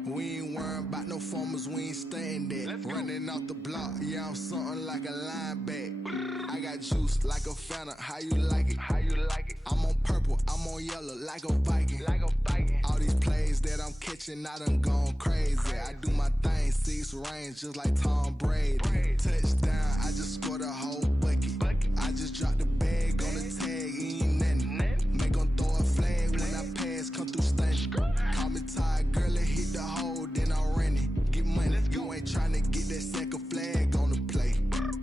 We ain't worrying about no formers, we ain't staying there. Running off the block, yeah, I'm something like a linebacker. I got juice like a Fanta, how you like it? How you like it? I'm on purple, I'm on yellow, like a Viking. Like a Viking. All these plays that I'm catching, I done gone crazy. I do my thing, 6 range, just like Tom Brady. Touchdown, I just scored a whole bucket. I just dropped the bag on the tag, ain't nothing. Make 'em throw a flag when I pass, come through stunning. Call me tired, girl, and hit the hole, then I'm running. Get money, you ain't tryna get that second flag on the play.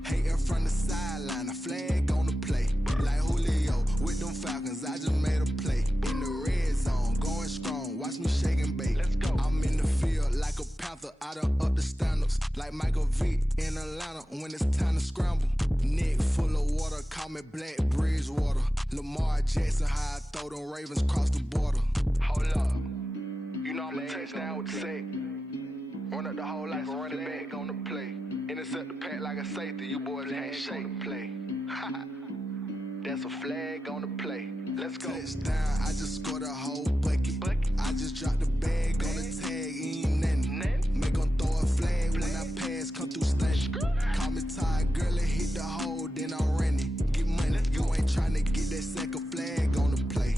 Hating from the sideline, a flag on the play. Like Julio with them Falcons, I just made a play. In the red zone, going strong, watch me shake and bake. Let's go. I'm in the field like a Panther, I done up the standards. Like Michael Vick in Atlanta when it's time to scramble. Neck full of water, call me Black Bridgewater. Lamar Jackson, how I throw them Ravens cross the border. Hold up. You know I'm a touchdown with the sack. Run up the whole like a running back on the play. Intercept the pack like a safety. You boys can't shake the play. That's a flag on the play. Let's go. Touchdown, I just scored a whole bucket. I just dropped the bag on the tag, ain't nothing. Make 'em throw a flag when I pass, come through stunning. Call me tired, girl, and hit the hole, then I'm running. Get money, you ain't tryna get that second flag on the play.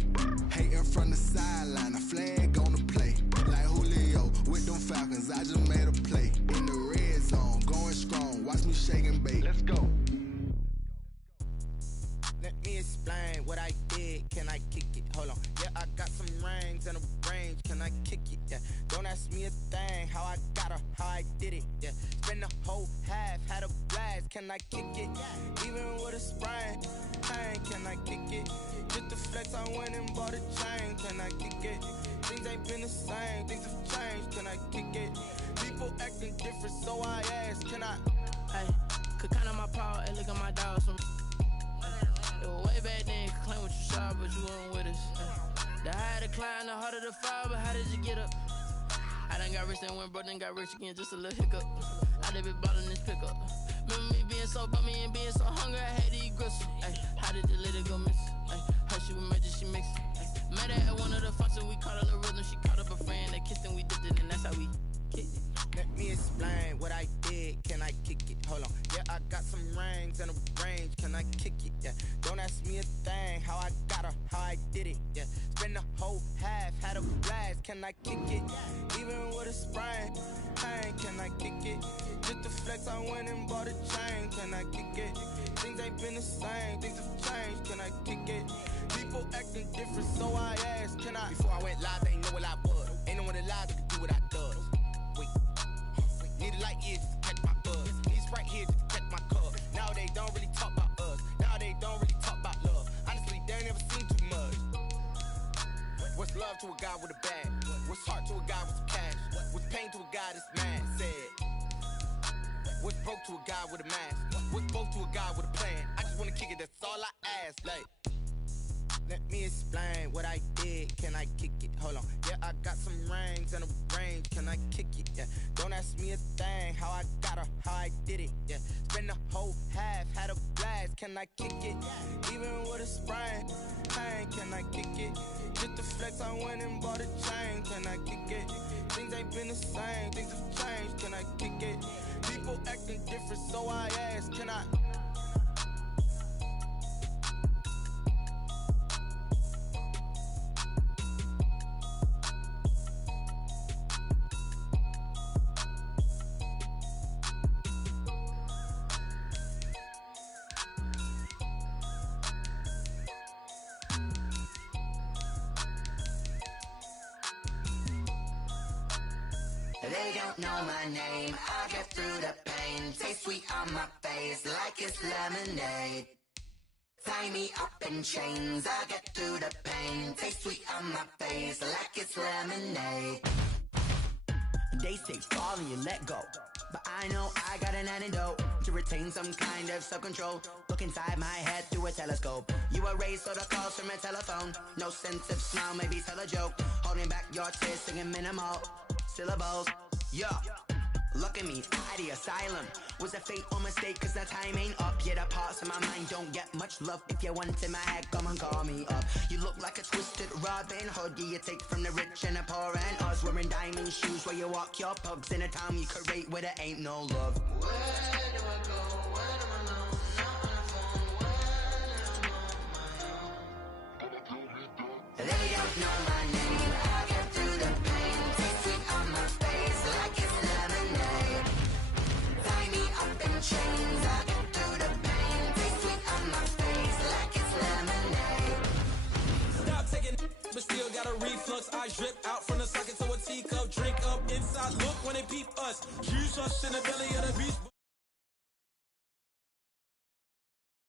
Hating from the sideline, a flag on the play. Like Julio with them Falcons, I just made a play. In the red zone, going strong, watch me shake and bake. Let's go. Let me explain what I did. Can I kick it? Hold on. Yeah, I got some rings and a range. Can I kick it? Yeah. Don't ask me a thing. How I got her, how I did it. Yeah. Spend the whole half, had a blast. Can I kick it? Even with a sprain. Hey, can I kick it? Just the flex, I went and bought a chain. Can I kick it? Things ain't been the same. Things have changed. Can I kick it? People acting different, so I ask. Can I? Hey, could count on my power and look at my dogs from. It was way back then, could claim what you saw, but you weren't with us. The higher the climb, the harder the fall, but how did you get up? I done got rich, then went broke, then got rich again, just a little hiccup. I done been ballin' this pickup. Remember me being so bummy and being so hungry, I had to eat gristle. Ay, how did the lady go miss? Ay, how she was magic, she mixed. Met her at one of the functions, we caught a little rhythm, she caught up a friend, they kissed and we dipped it, and that's how we kicked it. Let me explain what I did. Can I kick it? Hold on. Yeah, I got some rings and a range. Can I kick it? Yeah. Don't ask me a thing. How I got her, how I did it. Yeah. Spend the whole half, had a blast. Can I kick it? Even with a sprain. Hey, can I kick it? Just the flex, I went and bought a chain. Can I kick it? Things ain't been the same, things have changed. Can I kick it? People acting different, so I asked, can I? Before I went live, they ain't know what I was. Ain't no one alive that can do what I does. Wait, need a light year just to catch my buzz. Need Sprite here just to catch my cup. Now they don't really talk about us. Now they don't really talk about love. Honestly, they ain't never seen too much. What's love to a guy with a bag? What's heart to a guy with some cash? What's pain to a guy that's mad? Said. What's broke to a guy with a mask? What's both to a guy with a plan? I just wanna kick it, that's all I ask. Like, let me explain what I did. Can I kick it? Hold on. Yeah, I got some rings and a range. Can I kick it? Yeah. Don't ask me a thing. How I got her, how I did it. Yeah. Spend the whole half, had a blast. Can I kick it? Even with a sprain. Pain, can I kick it? Just the flex, I went and bought a chain. Can I kick it? Things ain't been the same. Things have changed. Can I kick it? People acting different, so I ask, can I? They don't know my name, I get through the pain. Taste sweet on my face like it's lemonade. Tie me up in chains, I get through the pain. Taste sweet on my face like it's lemonade. They say fall and you let go, but I know I got an antidote to retain some kind of self-control. Look inside my head through a telescope. You erase all the calls from a telephone. No sense of smile, maybe tell a joke. Holding back your tears, singing minimal syllables. Yeah, look at me, at the asylum. Was a fate or mistake, cause the time ain't up. Yet the parts of my mind don't get much love. If you want in my head, come and call me up. You look like a twisted Robin Hood. You take from the rich and the poor and us. Wearing diamond shoes where you walk your pugs in a town you create where there ain't no love. Where do I go? When I'm alone? Not on the phone. When I'm on my own. They don't know my name. I get through the pain. Taste sweet on my face like it's lemonade. Tie me up in chains. I get through the pain. Taste sweet on my face like it's lemonade. Stop taking, but still got a reflux. I drip out from the socket to a teacup. Drink up inside. Look when they peep us. Use us in the belly